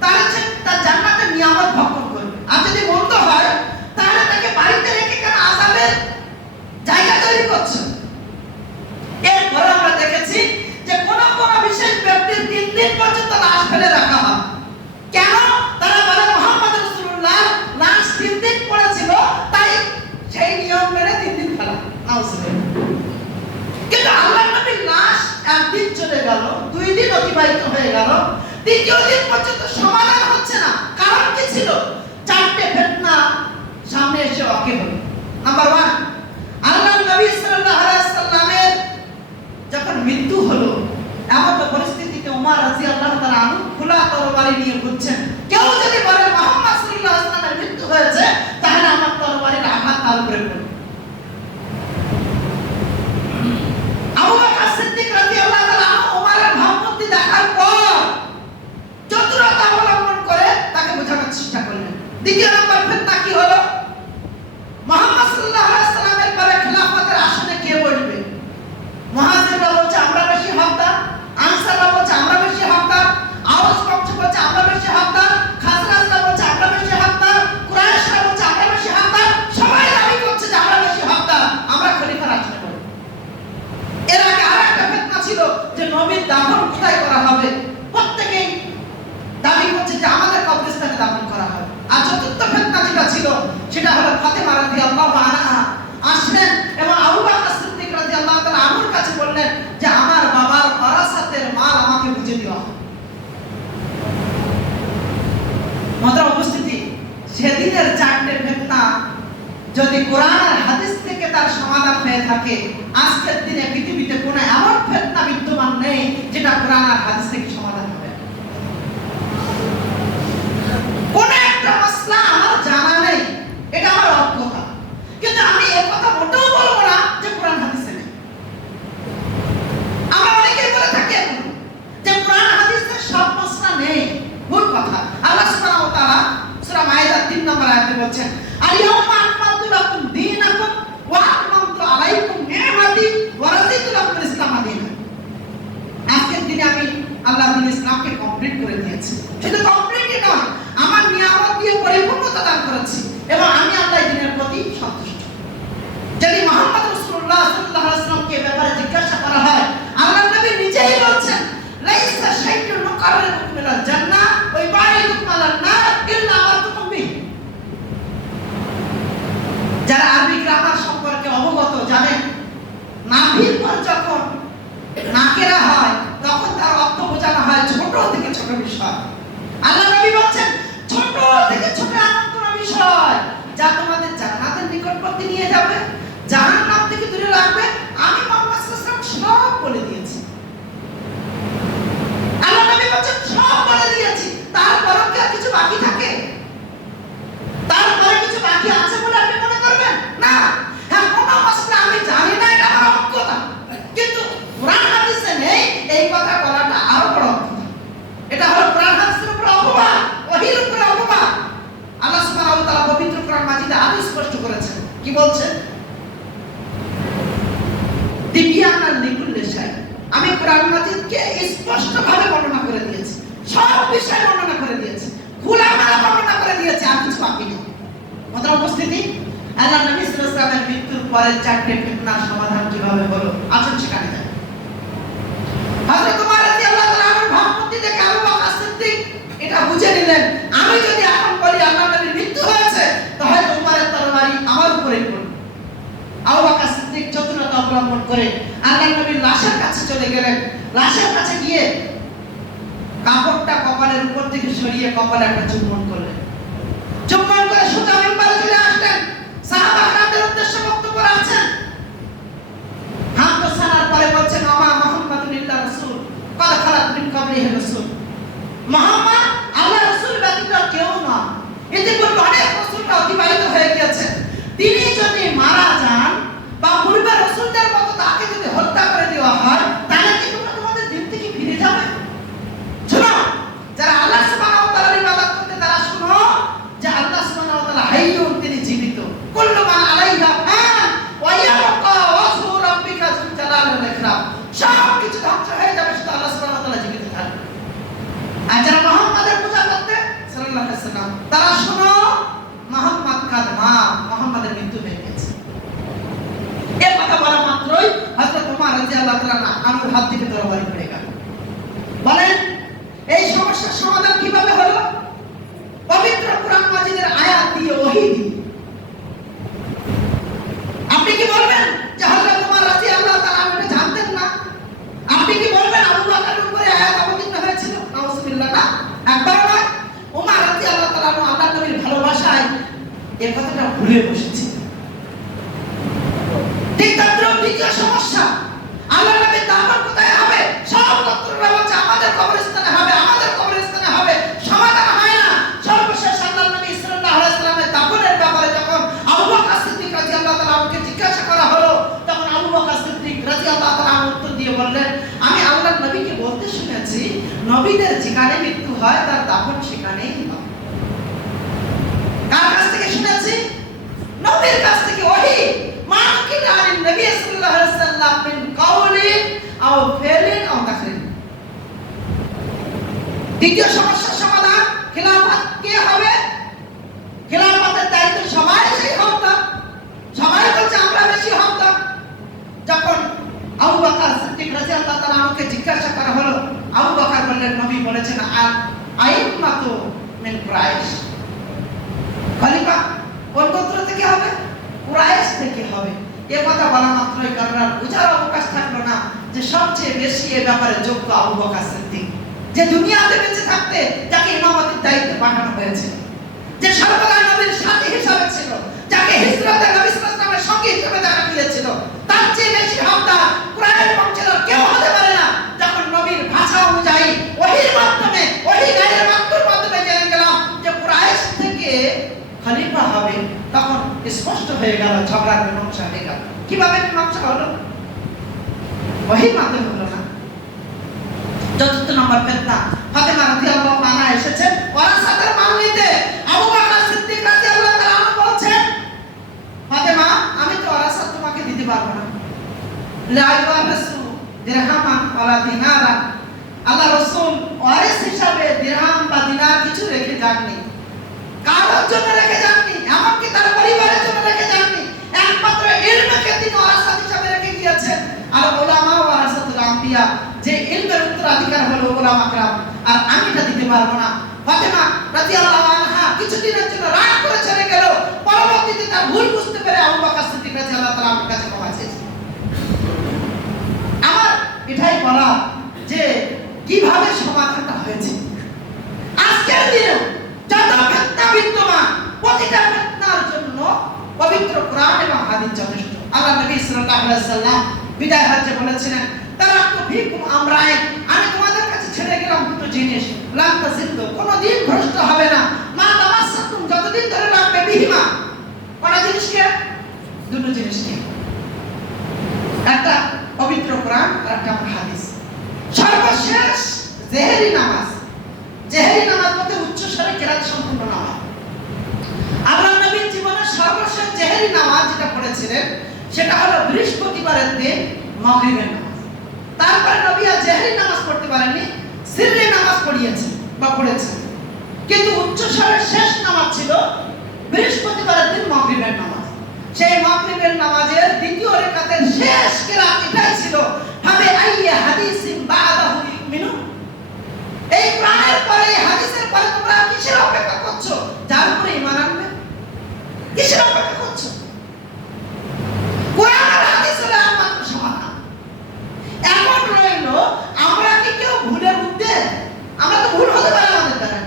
তাহলে সে তার জান্নাতের নিয়ামত ভক্ষণ করবে, আর যদি মন্দ হয় তাহলে তাকে বাড়িতে রেখে কেন আযাবের জায়গা তৈরি করছে। এরপরে আমরা দেখেছি যে কোন কোন বিশেষ ব্যক্তির 3 দিন পর্যন্ত লাশ ফেলে রাখা হয়। কেন? তারা বলে মুহাম্মদ রাসূলুল্লাহ লাশ 3 দিন পড়েছিল, তাই সেই নিয়ম মেনে 3 দিন ফেলা। নাউজুবিল্লাহ। কিন্তু আল্লাহ নবীর লাশ 1 দিন চলে গেল, 2 দিন অতিবাহিত হয়ে গেল, 3য় দিন পর্যন্ত সমাধান হচ্ছে না। কারণ কি ছিল? 4টে ফিতনা সামনে এসে ওকে হলো। নাম্বার 1, আল্লাহ নবী সাল্লাল্লাহু আলাইহি ওয়াসাল্লামের যখন মৃত্যু হলো, এমন পরিস্থিতিতে ওমর রাদিয়াল্লাহু তাআলা আনহু খোলা তরবারি নিয়ে ঘুরছেন। কেউ যদি বলে মুহাম্মদ সাল্লাল্লাহু আলাইহি ওয়াসাল্লামের মৃত্যু হয়েছে, তাহলে আমার তরবারির আঘাত তার উপরে পড়বে। আবু বকর সিদ্দিক রাদিয়াল্লাহু তাআলা ওমরের ভাবমূর্তি দেখার পর চতুরতা অবলম্বন করে তাকে বোঝানোর চেষ্টা করলেন। দ্বিতীয় নম্বর ফিতনা কি হলো? মুহাম্মদ সাল্লাল্লাহু আলাইহি ওয়াসাল্লামের পরে খেলাফতের আসনে কে বসবে? মুহাজিররা বলছে আমরা বেশি হকদার, আনসাররা বলছে আমরা বেশি হকদার, আওস বংশ বলছে আমরা বেশি হকদার, খাজরাজরা বলছে আমরা বেশি হকদার, কুরাইশরা বলছে আমরা বেশি হকদার, সবাই দাবি করছে যে আমরা বেশি হকদার, আমরা খলিফার আসনে বসব। এর আগে আরেকটা ফিতনা ছিল যে নবীর দাফন কোথায় করা হবে, প্রত্যেকেই দাবি করছে যে আমাদের কবরস্থানে দাফন করা হবে। আর চতুর্থ ফিতনা যেটা ছিল সেটা হলো ফাতেমা রাদিয়াল্লাহু আনহা আসলেন এবং আবু বকর সিদ্দিক রাদিয়াল্লাহু তাআলা আবুর কাছে বললেন যে আমার বাবার ওয়ারাসাতের মাল আমাকে বুঝে দিও। মাত্র উপস্থিতি, সেদিনের 4টে ফিতনা যদি কোরআন আর হাদিস থেকে তার সমাধান হয়ে থাকে, আজকের দিনে পৃথিবীতে কোনো এমন ফিতনা বিদ্যমান নেই যেটা কোরআন আর হাদিস থেকে সমাধান হবে। কোন একটা মাসলা আমার জানা নেই, এটা আমার অজ্ঞতা, কিন্তু আমি এই কথা মোটেও বলবো না যে কোরআন হাদিসে নেই। আমরা অনেকেই বলে থাকি এখন যে কোরআন হাদিসে সব মাসলা নেই, ভুল কথা। আল্লাহ সুবহানাহু ওয়া তাআলা সূরা মাইদা 3 নম্বর আয়াতে বলেন, আল-ইয়াউমা আকমালতু লাকুম দীনাকুম ওয়া আতমামতু আলাইকুম নি'মাতি ওয়া রাদিতু লাকুম ইসলাম দীনা। আজকের দিনে আমি আল্লাহ ছোট বিষয়। আল্লাহ নবী বলছেন ছোট থেকে ছোট এমন কোন বিষয় যা তোমাদের জান্নাতের নিকটবর্তী নিয়ে যাবে, জাহান্নাম থেকে দূরে রাখবে, আমি মুহাম্মদ সাল্লাল্লাহু আলাইহি ওয়াসাল্লাম সব বলে দিয়েছি। আল্লাহ নবী বলছেন সব বলে দিয়েছি, তারপরেও কি আর কিছু বাকি থাকে? তারপরে কিছু বাকি আছে বলে আপনি মনে করবেন? না। হ্যাঁ, কোন মাসলা আমি জানি না, এটা আমার অজ্ঞতা, কিন্তু কোরআন হাদিসে নেই এই কথা বলাটা আরো বড় অজ্ঞতা। এটা হলো কোরআন হাদিসের উপর অপবাদ, ওহীর উপর অপবাদ। আল্লাহ সুবহানাহু ওয়া তাআলা পবিত্র কোরআন মাজিদে আরো স্পষ্ট করেছেন। কি বলছেন? তিবিয়ানাল লিকুল্লি শাই। আমি কোরআন মাজিদকে স্পষ্টভাবে বর্ণনা করে দিয়েছি, সব বিষয় বর্ণনা করে দিয়েছি, খোলামেলা বর্ণনা করে দিয়েছি, আর কিছু বাকি নেই। আমাদের উপস্থিতি, আল্লাহ নবী সাল্লাল্লাহু আলাইহি ওয়াসাল্লামের মৃত্যুর পরে চারটি ফিতনার সমাধান কিভাবে হলো আসুন সেখানে যাই। হযরত ওমর রাদিয়াল্লাহু তাআলা আনহু ভাবমূর্তি দেখে আবু বকর সিদ্দিক এটা বুঝে নিলেন, আমি যদি এখন বলি আল্লাহ নবীর মৃত্যু হয়েছে তাহলে ওমরের তরবারি আমার উপরে পড়বে। আবু বকর সিদ্দিক চতুরতা অবলম্বন করে আল্লাহ নবীর লাশের কাছে চলে গেলেন। লাশের কাছে গিয়ে কাপড়টা কপালের উপর থেকে সরিয়ে কপালে একটা চুম্বন করলেন। চুম্বন করে সোজা মিম্বারে চলে আসলেন। সাহাবাদের উদ্দেশ্যে বক্তব্য রাখছেন। হাত ছাড়ার পরে বলছেন আমা মুহাম্মাদুন ইল্লা রাসূল কদ খালাত মিন ক্বাবলিহি রাসূল। মুহাম্মদ আল্লাহ রাসূল ব্যতীত কেউ না, ইতিপূর্বে অনেক রাসূলরা অতিবাহিত হয়ে গিয়েছেন, তিনি যদি মারা যান বা পূর্বের রাসূলদের মতো তাকে যদি হত্যা করে দেওয়া হয় তাহলে কি তোমরা তোমাদের দিন থেকে ফিরে যাবে? শোনো, যারা আল্লাহ সুবহানাহু ওয়া তাআলার ইবাদত করতে তারা শোনো যে আল্লাহ সুবহানাহু ওয়া তাআলা হাইয়ুন, তিনি জীবিত। কুল্লু মান আলাইহা ফান ওয়া ইয়াবকা ওয়াজহু রাব্বিকা যুল জালালি ওয়াল ইকরাম। সব কিছু ধ্বংস হয়ে যাবে, শুধু আল্লাহ সুবহানাহু ওয়া তাআলা জীবিত থাকবে। আর যারা মুহাম্মাদের পূজা করতে সাল্লাল্লাহু আলাইহি ওয়াসাল্লাম, তারা শোনো মুহাম্মদ কাদ মা, মুহাম্মাদের মৃত্যু হয়ে গেছে। এই কথা বলা মাত্রই হযরত ওমর রাদিয়াল্লাহু তাআলা আনহুর হাত থেকে তরবারি পড়ে গেল। বলেন এই সমস্যার সমাধান কিভাবে হলো? পবিত্র কোরআন মাজিদের আয়াত দিয়ে, ওহী দিয়ে। আপনি কি বলবেন যে হযরত ওমর রাদিয়াল্লাহু তাআলা এটা জানতেন না? আপনি কি বলবেন আবু বকরের উপরে আয়াত অবতীর্ণ হয়েছিল? নাউযুবিল্লাহ, না, একবার নয়। ওমর রাদিয়াল্লাহু তাআলা আল্লাহর নবীর ভালোবাসায় এই কথাটা ভুলে বসেছে। ঠিক তারপর দ্বিতীয় সমস্যা, আল্লাহর নবীর দাফন কোথায় হবে? সব তত্ত্বরা বলছে আমাদের কবরস্থানে হবে, আমাদের কবরস্থানে হবে। সমাধান হয় না। সর্বশেষ আল্লাহর নবী সাল্লাল্লাহু আলাইহি ওয়াসাল্লামের দাফনের ব্যাপারে যখন আবু বকর সিদ্দিক রাদিয়াল্লাহু তাআলা আনহুকে জিজ্ঞাসা করা হলো, তখন আবু বকর সিদ্দিক রাদিয়াল্লাহু তাআলা আনহু উত্তর দিয়ে বললেন, আমি আল্লাহর নবীকে বলতে শুনেছি নবীদের যেখানে মৃত্যু হয় তার দাফন সেখানেই হয়। কার কাছ থেকে শুনেছি? নবীর কাছ থেকে। ওহী মান কিনা আলিন নবী সাল্লাল্লাহু আলাইহি ওয়াসাল্লাম মিন কাউলিন আও ফিলিন আও তাকরির। দ্বিতীয় সমস্যার সমাধান, খিলাফত কে হবে? খিলাফতের দায়িত্ব সবাই সেই হকদার, সবাই বলছে আমরা বেশি হকদার। যখন আবু বকর সিদ্দিক রাদিয়াল্লাহু তাআলা আনহুকে জিজ্ঞাসা করা হলো, আবু বকর বললেন নবী বলেছেন আইম্মাতু মিন কুরাইশ। খলিফা কোন গোত্র থেকে হবে? কুরাইশ থেকে হবে। এই কথা বলা মাত্রই কারণ বুঝার অবকাশ থাকলো না যে সবচেয়ে বেশি এই ব্যাপারে যোগ্য আবু বকর সিদ্দিক, যে দুনিয়াতে বেঁচে থাকতে যাকে ইমামতির দায়িত্ব পাঠানো হয়েছে, যে সর্বদা নবীর সাথী হিসাবে ছিল, যাকে হিজরতে নবী সাল্লাল্লাহু আলাইহি ওয়াসাল্লামের সঙ্গী হিসেবে দেখা গিয়েছিল, তার চেয়ে বেশি হকদার কুরাইশ বংশের কেউ হতে পারে না। যখন নবীর ভাষা অনুযায়ী ওহীর মাধ্যমে, ওহী গায়ের মাধ্যমের মাধ্যমে জেনে গেলাম যে কুরাইশ থেকে খলিফা হবে, তখন স্পষ্ট হয়ে গেল ঝগড়ার মীমাংসা হয়ে গেল। কিভাবে মীমাংসা হলো? ওহীর মাধ্যমে হলো না। চতুর্থ নম্বর ফিতনা, ফাতেমা রাদিয়াল্লাহু আনহা এসেছেন ওয়ারাসাতের মাল নিতে। আবু বকর সিদ্দিক রাদিয়াল্লাহু তাআলা আনহু বলছেন, ফাতেমা আমি তো ওয়ারাসাত তোমাকে দিতে পারবো না। লা ইয়ারাসু দিরহামান ওয়ালা দিনারা। আল্লাহ রাসূল ওয়ারিস হিসাবে দিরহাম বা দিনার কিছু রেখে যাননি, কারোর জন্য রেখে যাননি, এমনকি তার পরিবারের জন্য রেখে যাননি। একমাত্র ইলমকে তিনি ওয়ারাসাত হিসাবে রেখে গিয়েছেন। আর উলামা ওয়ারাসাতুল আম্বিয়া, যে ইলমের উত্তরাধিকার হলো উলামা کرام, আর আমি তা দিতে পারবো না। ফাতেমা রাদিয়াল্লাহু আনহা কিছুদিনের জন্য রাগ করে চলে গেল। পরবর্তীতে তার ভুল বুঝতে পেরে আবু বকর সিদ্দিক রাদিয়াল্লাহু তাআলা আমার কাছে ক্ষমা চেয়েছেন। আমার এটাই বলা যে কিভাবে সমাধানটা হয়েছে। পবিত্র কোরআন এবং হাদিস যথেষ্ট। আল্লাহ নবী সাল্লাল্লাহু আলাইহি ওয়াসাল্লাম বিদায় হজ্জে বলেছিলেন, তারাকতু ফীকুম আমরাইন, আমি তোমাদের কাছে ছেড়ে গেলাম দুটো জিনিস, লান তাজিল্লু, কোনদিন ভ্রষ্ট হবে না, মা তামাসসাকুম, যতদিন ধরে রাখবে, বিহিমা, কটা জিনিসকে? দুটো জিনিসকে, একটা পবিত্র কোরআন আর একটা হাদিস। সর্বশেষ জেহেরি নামাজ। জেহেরি নামাজ বলতে উচ্চ স্বরে কেরাত সম্পূর্ণ নামাজ। আল্লাহ নবীর জীবনের সর্বশেষ জেহেরি নামাজ যেটা পড়েছিলেন সেটা হলো বৃহস্পতিবারের দিন মাগরিবের নামাজ। তারপরে নবী আর জেহেরি নামাজ পড়তে পারেননি, সিররি নামাজ পড়িয়েছেন বা পড়েছেন। কিন্তু উচ্চ স্বরের শেষ নামাজ ছিল বৃহস্পতিবারের দিন মাগরিবের নামাজ। সেই মাগরিবের নামাজের দ্বিতীয় রাকাতের শেষ কিরাত এটাই ছিল, হাবে আইয়া হাদিসিন বাদাহু ইউমিনুন। এই কোরআনের পরে, এই হাদিসের পরে তোমরা কিসের অপেক্ষা করছো? যার উপরে ঈমান আনবে, কিসের অপেক্ষা করছো? কোরআন আর হাদিস হলো একমাত্র সমাধান। এখন রইল আমরা কি কেউ ভুলের মধ্যে? আমরা তো ভুল হতে পারে আমাদের দ্বারা,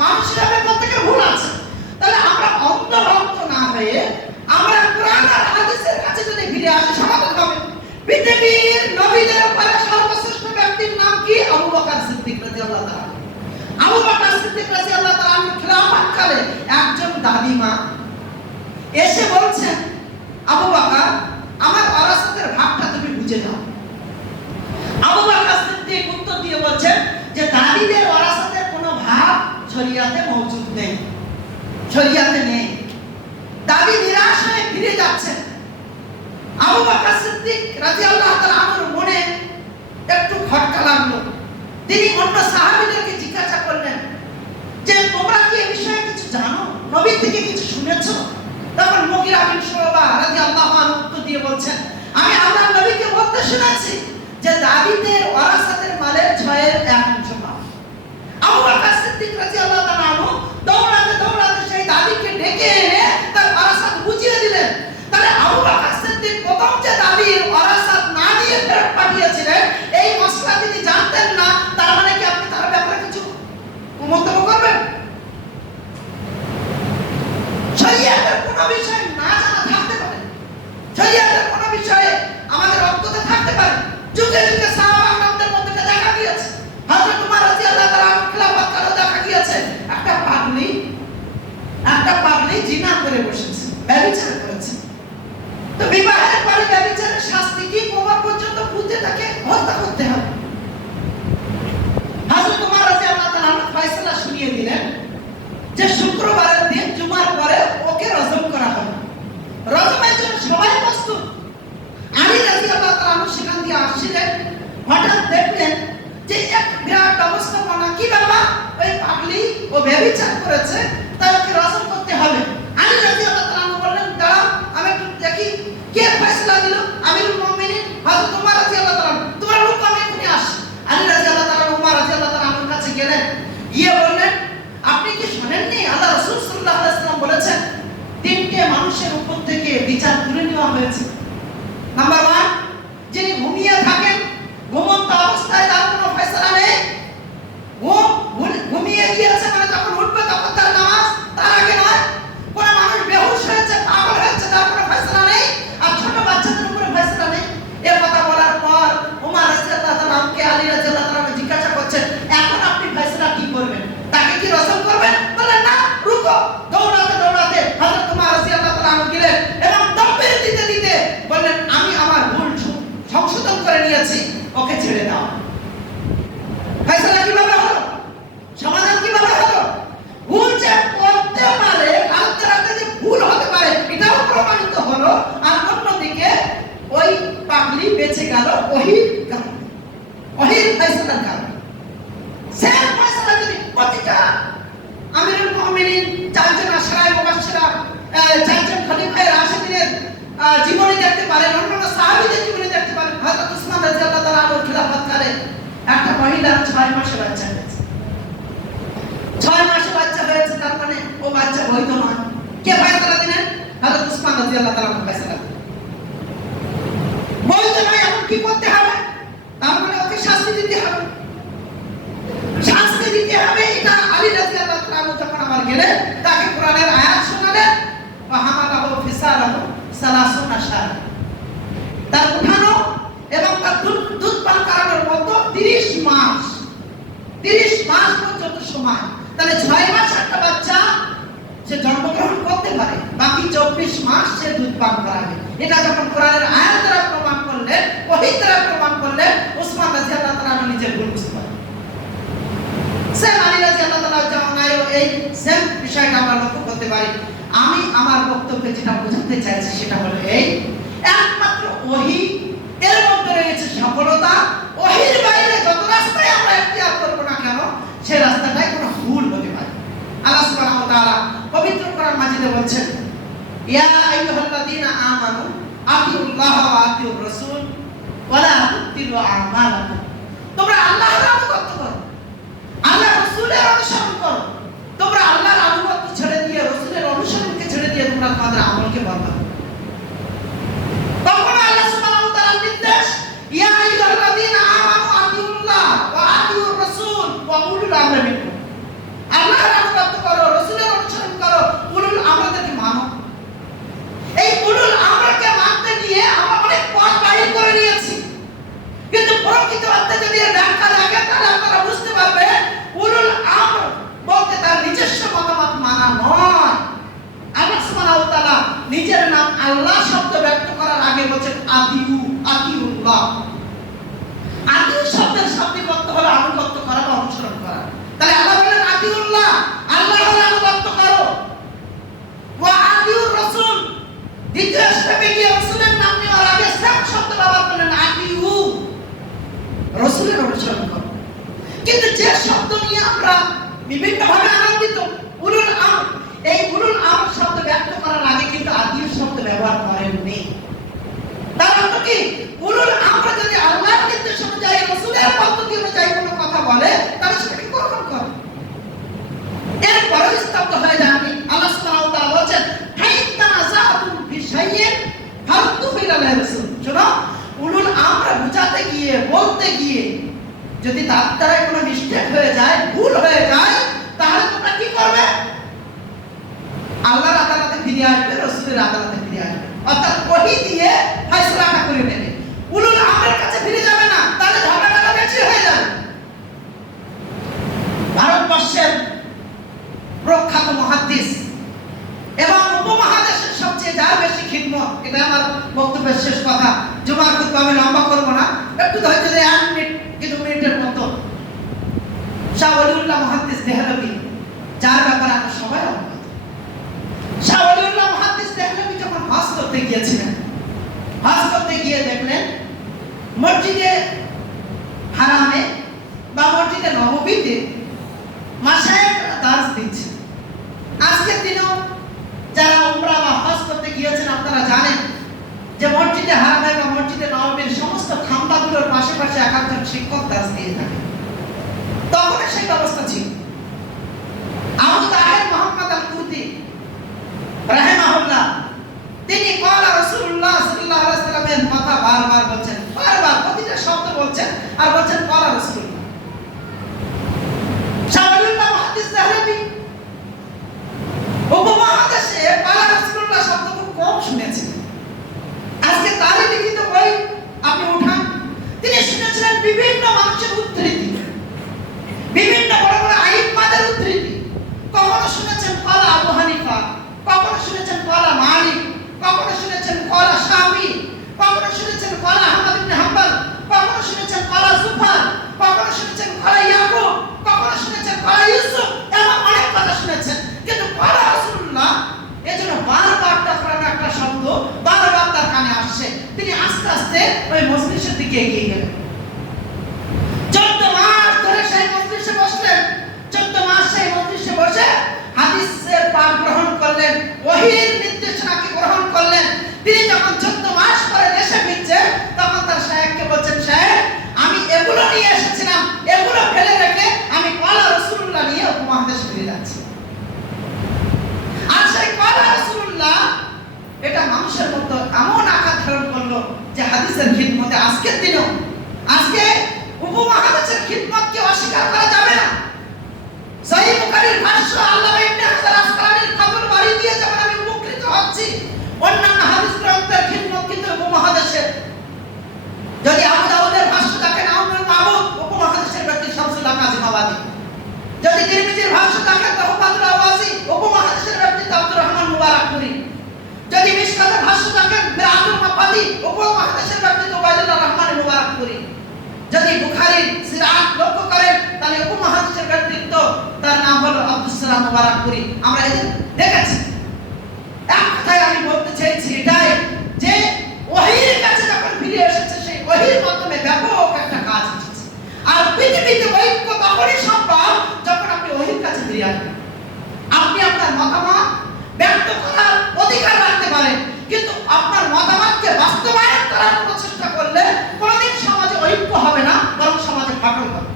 মানুষ হিসেবে প্রত্যেকের ভুল আছে। তাহলে আমরা অন্ধভক্ত না হয়ে আমরা কোরআন আর হাদিসের কাছে যদি ফিরে আসি, সমাধান হবে। পৃথিবীর নবীদের পরে সর্বশ্রেষ্ঠ ব্যক্তির নাম কি? আবু বকর সিদ্দিক রাদিয়াল্লাহু তাআলা। আবু বকর সিদ্দিক রাদিয়াল্লাহু তাআলা খিলাফতকালে একজন দাদিমা এসে বলছেন, আবু বকর, আমার ওয়ারাসাতের ভাগটা তুমি বুঝে দাও। আবু বকর সিদ্দিক উত্তর দিয়ে বলছেন যে দাদিদের ওয়ারাসাতের কোনো ভাগ শরিয়াতে মওজুদ নেই, শরিয়াতে নেই। দাদি নিরাশ হয়ে ফিরে যাচ্ছেন। আবু বকর সিদ্দিক রাদিয়াল্লাহু তাআলা আনহুর মনে একটু খটকা লাগলো। তিনি অন্য সাহাবীদেরকে জিজ্ঞাসা করলেন যে তোমরা কি এই বিষয়ে কিছু জানো, নবী থেকে কিছু শুনেছো? তখন মুগীরা বিন শুবা রাদিয়াল্লাহু আনহু উত্তর দিয়ে বলছেন, আমি আল্লাহর নবীকে বলতে শুনেছি যে দাদিদের ওয়ারাসাতের মালের 6/1 পাও। আবু বকর সিদ্দিক রাদিয়াল্লাহু তাআলা আনহু দৌড়াতে দৌড়াতে সেই দাদিকে ডেকে এনে তার ওয়ারাসাত বুঝিয়ে দিলেন। তাহলে আবু বকর সিদ্দিক প্রথম যে দাদির ওয়ারাসাত না দিয়ে ফেরত পাঠিয়েছিলেন, এই মসলা তিনি জানতেন না। তার মানে কি আপনি তার ব্যাপারে কিছু মন্তব্য করবেন? শরিয়াতের কোন বিষয় না জানা থাকতে পারে, শরিয়াতের কোন বিষয়ে আমাদের অজ্ঞতা থাকতে পারে। যুগে যুগে সাহাবাদের মধ্যে দেখা গিয়েছে, হযরত উমর রাদিয়াল্লাহু তাআলা খিলাফতকালে দেখা গিয়েছে একটা পাগলি জিনা করে বসেছে, ব্যভিচার করেছে। তো বিবাহের পরে ব্যভিচারের শাস্তি কি? কোমর পর্যন্ত পুঁতে তাকে হত্যা করতে হবে। হযরত উমর রাদিয়াল্লাহু তাআলা ফয়সালা শুনিয়ে দিলেন যে শুক্রবারের দিন জুমার পরে ওকে রজম করা হবে। রজমের জন্য সবাই প্রস্তুত। আলী রাদিয়াল্লাহু তাআলা সেখান দিয়ে আসছিলেন, হঠাৎ দেখলেন যে এক বিরাট ব্যবস্থাপনা। কি ব্যাপার? ওই পাগলি ও ব্যভিচার করেছে, তাই ওকে রজম করতে হবে। আলী রাদিয়াল্লাহু তাআলা বললেন, দাঁড়াও, আমি একটু দেখি কে ফয়সালা দিল। আমিরুল মুমিনিন হযরত উমর রাদিয়াল্লাহু তাআলা, তোমার লোক আমি এখনি আসি। আলী রাদিয়াল্লাহু তাআলা উমর রাদিয়াল্লাহু তাআলার কাছে গেলেন, গিয়ে বললেন, আপনি কি শুনেননি আল্লাহ রাসূল সাল্লাল্লাহু আলাইহি ওয়াসাল্লাম বলেছেন 3টে মানুষের উপর থেকে বিচার তুলে নেওয়া হয়েছে। নাম্বার 1, যিনি ঘুমিয়ে থাকেন, ঘুমন্ত অবস্থায় তার কোনো ফয়সালা নেই, ঘুমিয়ে গিয়েছে মানে যখন উঠবে তখন তার নামাজ, তার আগে নয়। কোন মানুষ বেহুশ হয়েছে, পাগল হয়েছে, তার কোনো ফয়সালা নেই। আর ছোট বাচ্চাদের উপরে ফয়সালা নেই। এই কথা বলার পর ওমর রাদিয়াল্লাহু তাআলাকে আলী রাদিয়াল্লাহু তাআলা জিজ্ঞাসা করছেন, এখন আপনি ফয়সালা কি করবেন? তাকে কি রজম করবেন? বলেন না, রুকো। দৌড়াতে দৌড়াতে হযরত ওমর রাদিয়াল্লাহু তাআলা গেলেন এবং দম্পের দিতে দিতে বললেন, আমি আমার ভুল সংশোধন করে নিয়েছি, ওকে ছেড়ে দাও। ফয়সালা কিভাবে হলো? সমাধান কিভাবে হলো? ভুল যে করতে পারে, কালকে রাতে যে ভুল হতে পারে, এটাও প্রমাণিত হলো। আর অন্যদিকে ওই পাগলি বেঁচে গেল ওহির কারণে, ওহির ফয়সালার কারণে। সেই ফয়সালা যদি প্রতিটা আমিরুল মুমিনিন, 4জন আশরায়ে মুবাশশিরা, 4জন খলিফায়ে রাশিদিনের জীবনে দেখতে পারেন, অন্যান্য সাহাবীদের জীবনে দেখতে পারেন। হযরত উসমান রাদিয়াল্লাহু তাআলা আনহুর খিলাফতকালে একটা মহিলার 6 মাসে বাচ্চা হয়েছে। 6 মাসে বাচ্চা হয়েছে, তার মানে ও বাচ্চা বৈধ নয়। কে ফয়সালা দিলেন? হযরত উসমান রাদিয়াল্লাহু তাআলা আনহু ফয়সালা দিলেন। বৈধ নয়, এখন কি করতে হবে? তার মানে ওকে শাস্তি দিতে হবে, শাস্তি দিতে হবে। এটা আলী রাদিয়াল্লাহু তাআলা যখন আমার গেলেন, তাকে কোরআনের আয়াত শোনালেন, ওয়া হামালাহু ফিসাল তার উঠানো এবং তার দুধ পান করানোর মতো 30 মাস পর্যন্ত সময়। তাহলে 6 মাস একটা বাচ্চা সে জন্মগ্রহণ করতে পারে, বাকি 24 মাস সে দুধ পান করাবে। এটা যখন কোরআনের আয়াত দ্বারা প্রমাণ করলেন, ওহী দ্বারা প্রমাণ করলেন, ওসমান রাদিয়াল্লাহু তাআলা নিজের ভুল বুঝতে পারলেন। আলী রাদিয়াল্লাহু তাআলা জানায় এই সেম বিষয়টা আমরা লক্ষ্য করতে পারি। আমি আমার বক্তব্যে যেটা বোঝাতে চাইছি সেটা হলো এই, একমাত্র ওহী এর মধ্যে রয়েছে সফলতা। ওহীর বাইরে যত রাস্তায় আমরা ইখতিয়ার করব না কেন, সেই রাস্তাটাই কোনো ভুল হতে পারে। আল্লাহ সুবহানাহু ওয়া তাআলা পবিত্র কোরআন মাজিদে বলছেন, ইয়া আইয়ুহাল্লাযীনা আমানু আতিউল্লাহ ওয়া আতিউর রাসূল ওয়া লা তুবতিলু আমালাকুম। তোমরা আল্লাহর আনুগত্য করো, আল্লাহর রাসূলের অনুসরণ করো। তোমরা আল্লাহর আনুগত্য ছেড়ে দিয়ে, রাসূলের অনুসরণকে ছেড়ে দিয়ে তোমরা তোমাদের আমলকে বরবাদ করো। তখন আল্লাহ সুবহানাহু ওয়া তাআলার নির্দেশ, ইয়া আইয়ুহাল্লাযীনা আমানু আতিউল্লাহ ওয়া আতিউর রাসূল ওয়া উলুল আমরি মিনকুম। আল্লাহর আনুগত্য করো, রাসূলের অনুসরণ করো, উলুল আমরকে মানো। এই উলুল আমরকে মানতে গিয়ে আমরা অনেক পথ বাহির করে নিয়েছি, কিন্তু প্রকৃত অর্থে যদি ব্যাখ্যা লাগে তাহলে আপনারা বুঝতে পারবেন উলুল আমর বলতে তার নিজস্ব মতামত মানা নয়। আল্লাহ সুবহানাহু ওয়া তাআলা নিজের নাম আল্লাহ শব্দ ব্যক্ত করার আগে বলেন আতিউল্লাহ। আতিউ শব্দের শাব্দিক অর্থ হলো আনুগত্য করা বা অনুসরণ করা। তাহলে আল্লাহ বলেন আতিউল্লাহ, আল্লাহর আনুগত্য করো। ওয়া আতিউর রাসূল, দ্বিতীয় স্টেপে গিয়ে রাসূলের নাম নেওয়ার আগে সেম শব্দ ব্যবহার করলেন আতিউ, রাসূলের অনুসরণ করো। কিন্তু যে শব্দ নিয়ে আমরা বিভিন্নভাবে আনন্দিত, উলুল আমর, এই উলুল আমর শব্দ ব্যক্ত করার আগে কিন্তু আতিউ শব্দ ব্যবহার করেননি। তার অর্থ কি, উলুল আমর যদি আল্লাহর নির্দেশ অনুযায়ী, রাসূলের পদ্ধতি অনুযায়ী কোনো কথা বলে তাহলে সেটাকে গ্রহণ করো। এরপরে স্তব্ধ হয়ে যাননি। আল্লাহ সুবহানাহু ওয়া তাআলা বলেন, হাইতানাযাতুম বিশাইইন ফারদ্দু ইলাল্লাহি রাসূল। শুনো, উলুল আমর বুঝাতে গিয়ে, বলতে গিয়ে যদি তার দ্বারা কোনো মিস্টেক হয়ে যায়, ভুল হয়ে যায়, তাহলে তোমরা কি করবে? আল্লাহর আদালতে ফিরে আসবে, রাসূলের আদালতে ফিরে আসবে, অর্থাৎ ওহী দিয়ে ফয়সালাটা করে নেবে। উলুল আমরের কাছে ফিরে যাবে না, তাহলে ঝগড়াটা বেশি হয়ে যাবে। ভারতবর্ষের প্রখ্যাত মুহাদ্দিস এবং উপমহাদেশের সবচেয়ে যার বেশি খিদমত, এটা আমার বক্তব্যের শেষ কথা, জুমার খুতবা আমি লম্বা করব না, একটু ধৈর্য ধরে 1 মিনিট কি 2 মিনিটের মতো। শাহ ওয়ালিউল্লাহ মুহাদ্দিস দেহলভী, যার ব্যাপারে আমরা সবাই অবগত। শাহ ওয়ালিউল্লাহ মুহাদ্দিস দেহলভী যখন হজ করতে গিয়েছিলেন, হজ করতে গিয়ে দেখলেন মসজিদে হারামে বা মসজিদে নববীতে মাশায়েখরা দার্স দিচ্ছে। আজকের দিনেও যারা উমরা বা হজ করতে গিয়েছেন আপনারা জানেন যে মসজিদে হারামে বা মসজিদে নববীর সমস্ত খাম্বাগুলোর পাশে পাশে একজন শিক্ষক দার্স দিয়ে থাকে। তখন সেই ব্যবস্থা ছিল। আবু তাহের মুহাম্মদ আল-কুরদি রাহিমাহুল্লাহ, তিনি ক্বালা রাসূলুল্লাহ সাল্লাল্লাহু আলাইহি ওয়াসাল্লামের কথা বারবার বলছেন, বারবার প্রতিটা শব্দ বলছেন আর বলছেন ক্বালা রাসূলুল্লাহ। শাহ ওয়ালিউল্লাহ মুহাদ্দিস দেহলভী উপমহাদেশে ক্বালা রাসূলুল্লাহ শব্দ খুব কম শুনেছেন। আজকে তারই লিখিত বই আপনি উঠান, তিনি শুনেছিলেন বিভিন্ন মানুষের উদ্ধৃতি, বিভিন্ন বড় বড় আইম্মাদের উদ্ধৃতি। কখনো শুনেছেন ক্বালা আবু হানিফা, কখনো শুনেছেন ক্বালা মালিক, কখনো শুনেছেন ক্বালা শাফি, কখনো শুনেছেন ক্বালা আহমদ ইবনে হাম্বল, কখনো শুনেছেন ক্বালা সুফয়ান, কখনো শুনেছেন ক্বালা ইয়াকুব, কখনো শুনেছেন ক্বালা ইউসুফ, এমন অনেক কথা শুনেছেন। কিন্তু ক্বালা রাসূলুল্লাহ এজন্য বারবার টাকরানো একটা শব্দ বারবার তার কানে আসছে। তিনি আস্তে আস্তে ওই মজলিসের দিকে এগিয়ে গেলেন। 14 মাস ধরে সেই মজলিসে বসলেন। 14 মাস সেই মজলিসে বসে হাদিসের পাঠ গ্রহণ করলেন, ওহীর নির্দেশনাকে গ্রহণ করলেন। তিনি যখন 14 মাস পরে দেশে ফিরছেন, তখন তার শায়েখকে বলছেন, শায়েখ আমি এগুলো নিয়ে এসেছিলাম, এগুলো ফেলে রেখে আমি ক্বালা রাসূলুল্লাহ নিয়ে উপমহাদেশে ফিরে যাচ্ছি। আর সেই ক্বালা রাসূলুল্লাহ এটা মানুষের মধ্যে এমন আকার ধারণ করলো যে হাদিসের খিদমতে আজকের দিনেও, আজকে উপমহাদেশের খিদমতকে অস্বীকার করা যাবে না। সহিহ বুখারীর ভাষ্য আল্লামা ইবনে হাজার আসকালানির ফাতুল বারী দিয়ে যেমন আমি উপকৃত হচ্ছি, অন্যান্য হাদিস গ্রন্থের খিদমত কিন্তু উপমহাদেশে যদি আবু দাউদের ভাষ্য দেখেন আউনুল মাবুদ উপমহাদেশের ব্যক্তি শামসুল কাজিমাবাদী, যদি তিরমিজির ভাষ্য দেখেন তহফাতুল আওয়াজি উপমহাদেশের ব্যক্তি আব্দুর রহমান মুবারাকপুরি, যদি মিশকাতের ভাষ্য দেখেন মিরাতুল মাফাদি উপমহাদেশের ব্যক্তি উবাইদুল্লাহ রহমান মুবারাকপুরি, যদি বুখারীর সিরাত লক্ষ্য করেন তাহলে উপমহাদেশের ব্যক্তিত্ব তার নাম হলো আব্দুস সালাম মুবারাকপুরি। আমরা এদের দেখেছি। এক কথায় আমি বলতে চাইছি এটাই যে ওহীর কাছে যখন ফিরে এসেছে সেই ওহীর মাধ্যমে ব্যাপক একটা কাজ হচ্ছে। আর পৃথিবীতে ঐক্য তখনই সম্ভব যখন আপনি ওহীর কাছে ফিরে আসবেন। আপনি আপনার মতামত ব্যক্ত করার অধিকার রাখতে পারেন, কিন্তু আপনার মতামতকে বাস্তবায়ন করার প্রচেষ্টা করলে কোনোদিন সমাজে ঐক্য হবে না, বরং সমাজে ফাটল হবে।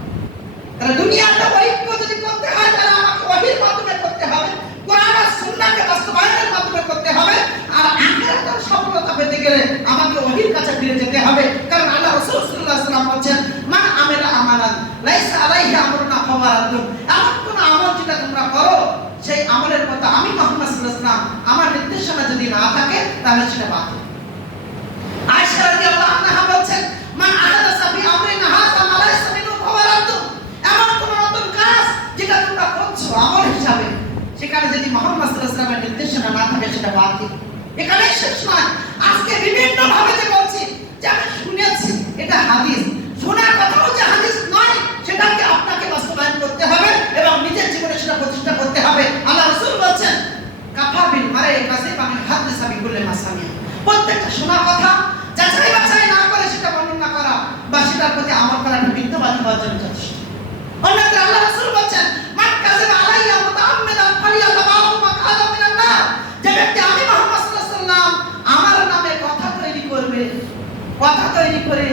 তাহলে দুনিয়াতে ঐক্য যদি করতে হয় তাহলে আমাকে ওহীর মাধ্যমে করতে হবে, কোরআন আর সুন্নাহকে বাস্তবায়নের মাধ্যমে করতে হবে। আর আখিরাতের সফলতা পেতে গেলে আমাকে ওহীর কাছে ফিরে যেতে হবে। কারণ আল্লাহ রাসূল সাল্লাল্লাহু আলাইহি ওয়াসাল্লাম বলেন, মান আমিলা আমালান লাইসা আলাইহি আমরুনা ফাওয়ারাতুন, এমন কোন আমল যেটা তোমরা করো সেই আমলের কথা আমি মুহাম্মদ সাল্লাল্লাহু আলাইহি ওয়াসাল্লাম আমার নির্দেশনা যদি না থাকে তাহলে সেটা বাতিল। আয়েশা রাদিয়াল্লাহু আনহা বলেন, মান আহাদাসা ফি আমরিনা হাযা মা লাইসা মিনহু ফাওয়ারাতুন, এমন কোন নতুন কাজ যেটা তোমরা করছো আমল হিসাবে, সেখানে যদি মুহাম্মদ সাল্লাল্লাহু আলাইহি ওয়াসাল্লামের নির্দেশনা না থাকে সেটা বাতিল। এখানে শেষ নয়, আজকে বিভিন্ন ভাবে যে বলছি যে আমি শুনেছি এটা হাদিস, শোনার কথাও যে হাদিস নয় সেটাকে আপনাকে বাস্তবায়ন করতে হবে এবং নিজের জীবনে সেটা প্রতিষ্ঠা করতে হবে। আল্লাহ রাসূল বলেন, কাফা বিল মারই কাযিবান হাদিসা বিকুল্লি মাসামিয়া, প্রত্যেকটা শোনা কথা যাচাই বাছাই না করে সেটা বর্ণনা করা বা সেটার প্রতি আমল করা মিথ্যাবাদী হওয়ার জন্য যথেষ্ট। অন্যত্র আল্লাহ রাসূল বলেন, মান কাযিবা আলাইয়া মুতাআম্মিদান ফালিয়াতাবাহু মাকআদা মিনান নার, যে ব্যক্তি আমি মুহাম্মদ সাল্লাল্লাহু আলাইহি ওয়াসাল্লাম আমার নামে কথা তৈরি করবে, কথা তৈরি করে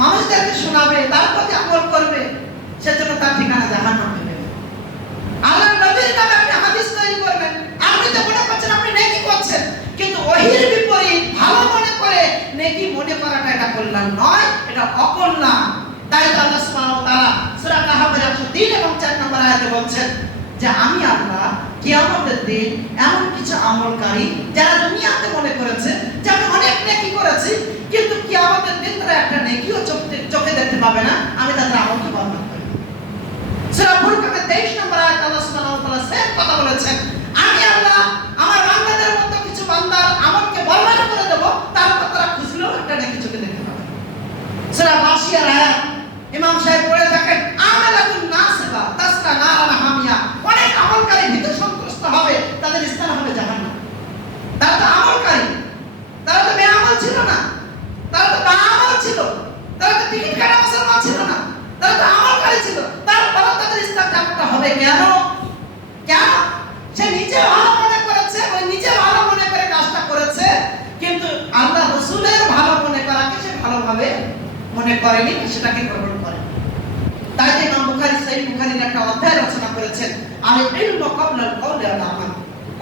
মানুষদেরকে শোনাবে, তার প্রতি আমল করবে, সেজন্য তার ঠিকানা জাহান্নাম হবে। আল্লাহর নবীর নামে আপনি হাদিস তৈরি করবেন, আপনি তো মনে করছেন আপনি নেকি করছেন, কিন্তু ওহীর বিপরীত ভালো মনে করে নেকি মনে করাটা এটা কল্যাণ নয়, এটা অকল্যাণ। তাই তো আল্লাহ সুবহানাহু ওয়া তাআলা সূরা কাহফের 103 এবং 4 নম্বর আয়াতে বলেন যে আমি আল্লাহ কিয়ামতের দিন এমন কিছু আমলকারী যারা দুনিয়াতে মনে করেছে যে আমি অনেক নেকি করেছি, কিন্তু কিয়ামতের দিন তারা একটা নেকিও চোখে দেখতে পাবে না, আমি তাদের আমলকে বর্ণনা করব। সূরা ফুরকানের 23 নম্বর আয়াতে আল্লাহ সুবহানাহু ওয়া তাআলা সেম কথা বলেছেন, আমি আল্লাহ আমার বান্দাদের মধ্যে কিছু বান্দার আমলকে বর্ণনা করে দেব, তারপর তারা খুঁজলেও একটা নেকি চোখে দেখতে পাবে। সূরা গাশিয়ার আয়াত ইমাম সাহেব পড়ে থাকেন, আমালাতুন নাসিবা তাসলা নারান হামিয়া, অনেক আমলকারী ভীত সন্ত্রস্ত হবে, তাদের স্থান হবে জাহান্নাম। তারা তো আমলকারী, তারা তো বেআমল ছিল না, তারা তো বাআমল ছিল, তারা তো টিকিট কাটা মুসলমান ছিল না, তারা তো আমলকারী ছিল, তারপর তাদের স্থান জাহান্নাম হবে। কেন? কেন? সে নিজে ভালো মনে করেছে, ওই নিজে ভালো মনে করে কাজটা করেছে, কিন্তু আল্লাহ রাসূলের ভালো মনে করাকে সে ভালোভাবে মনে করেনি, সেটাকে গ্রহণ করে। তাই তো ইমাম বুখারী সহিহ বুখারীর একটা অধ্যায় রচনা করেছেন, আল ইলমু ক্বাবলা আল কওলি ওয়াল আমাল,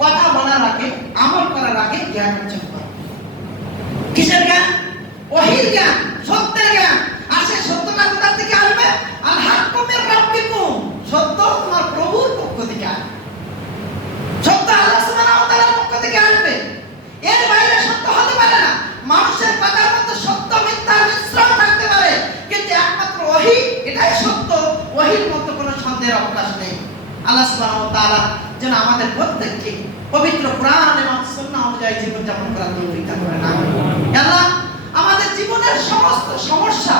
কথা বলার আগে আমল করার আগে জ্ঞান অর্জন করা। কিসের জ্ঞান? ওহীর জ্ঞান, সত্যের জ্ঞান। আর সেই সত্যটা কোথা থেকে আসবে? আল হাক্কু মির রাব্বিকুম, সত্য তোমার প্রভুর পক্ষ থেকে আসবে, সত্য আল্লাহ সুবহানাহু ওয়া তাআলার পক্ষ থেকে আসবে, এর বাইরে সত্য হতে পারে না। মানুষের কথার মধ্যে সত্য মিথ্যার মিশ্রণ থাকতে পারে, কিন্তু একমাত্র ওহী এটাই সত্য, ওহীর মধ্যে কোনো সন্দেহের অবকাশ নেই। আল্লাহ সুবহানাহু ওয়া তাআলা যেন আমাদের প্রত্যেককে পবিত্র কোরআন এবং সুন্নাহ অনুযায়ী জীবন যাপন করার তৌফিক দান করেন। আমিন। আল্লাহ আমাদের জীবনের সমস্ত সমস্যা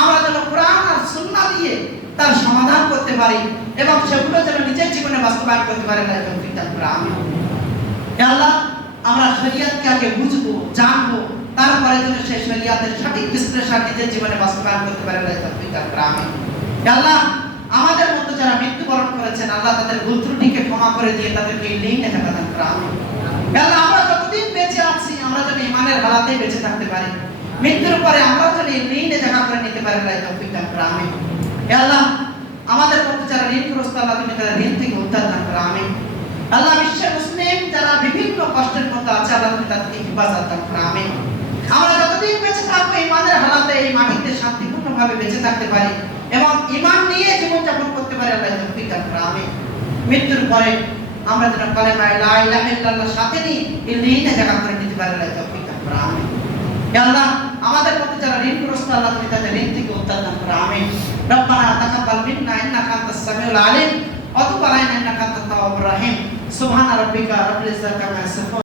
আমরা যেন কোরআন আর সুন্নাহ দিয়ে তার সমাধান করতে পারি এবং সেগুলো যেন নিজের জীবনে বাস্তবায়ন করতে পারি, তাই তৌফিক দান করেন। আমিন। আল্লাহ আমরা শরীয়তকে আগে বুঝবো, জানবো, তারপরে যেন সেই শরীয়তের সঠিক বিশ্লেষণ নিজের জীবনে বাস্তবায়ন করতে পারে, তাই তৌফিক দান করেন। আমিন। আল্লাহ আমাদের মধ্যে যারা মৃত্যুবরণ করেছেন, আল্লাহ তাদের ভুল ত্রুটিকে ক্ষমা করে দিয়ে তাদেরকে ইলিমে জান্নাত দান করেন। আমিন। আল্লাহ আমরা যতদিন বেঁচে আছি আমরা যেন ঈমানের হালাতে বেঁচে থাকতে পারি, মৃত্যুর পরে আমরা যেন ইলিমে জায়গা করে নিতে পারি, তাই তৌফিক দান করেন। আমিন। আল্লাহ আমাদের মধ্যে যারা ঋণগ্রস্ত, আল্লাহ তুমি তাদের ঋণ থেকে উদ্ধার দান করেন। আমিন। আল্লাহ বিশ্বের মুসলিম যারা বিভিন্ন কষ্টের মধ্যে আছে, আল্লাহ তুমি তাদেরকে হেফাজত দান করেন। আমিন। আমরা যতদিন বেঁচে থাকবো ঈমানের হালাতে এই মাটিতে শান্তিপূর্ণভাবে বেঁচে থাকতে পারি এবং ঈমান নিয়ে জীবন যাপন করতে পারি, আল্লাহ তৌফিক দান করেন। আমিন। মৃত্যুর পরে আমরা যেন কালেমা লা ইলাহা ইল্লাল্লাহ সাথে নিয়ে ইলিমে জায়গা করে নিতে পারি, আল্লাহ তৌফিক দান করেন। আমিন। আল্লাহ আমাদের মধ্যে যারা ঋণগ্রস্ত আল্লাহ তুমি তাদের ঋণ থেকে উদ্ধার দান করো আমিন রব্বানা তাকাব্বাল মিন্না ইন্নাকা আনতাস সামিউল আলিম ওয়া তুব আলাইনা ইন্নাকা আনতাত তাওয়াবুর রহিম সুবহানা রাব্বিকা রাব্বিল ইজ্জাতি আম্মা ইয়াসিফুন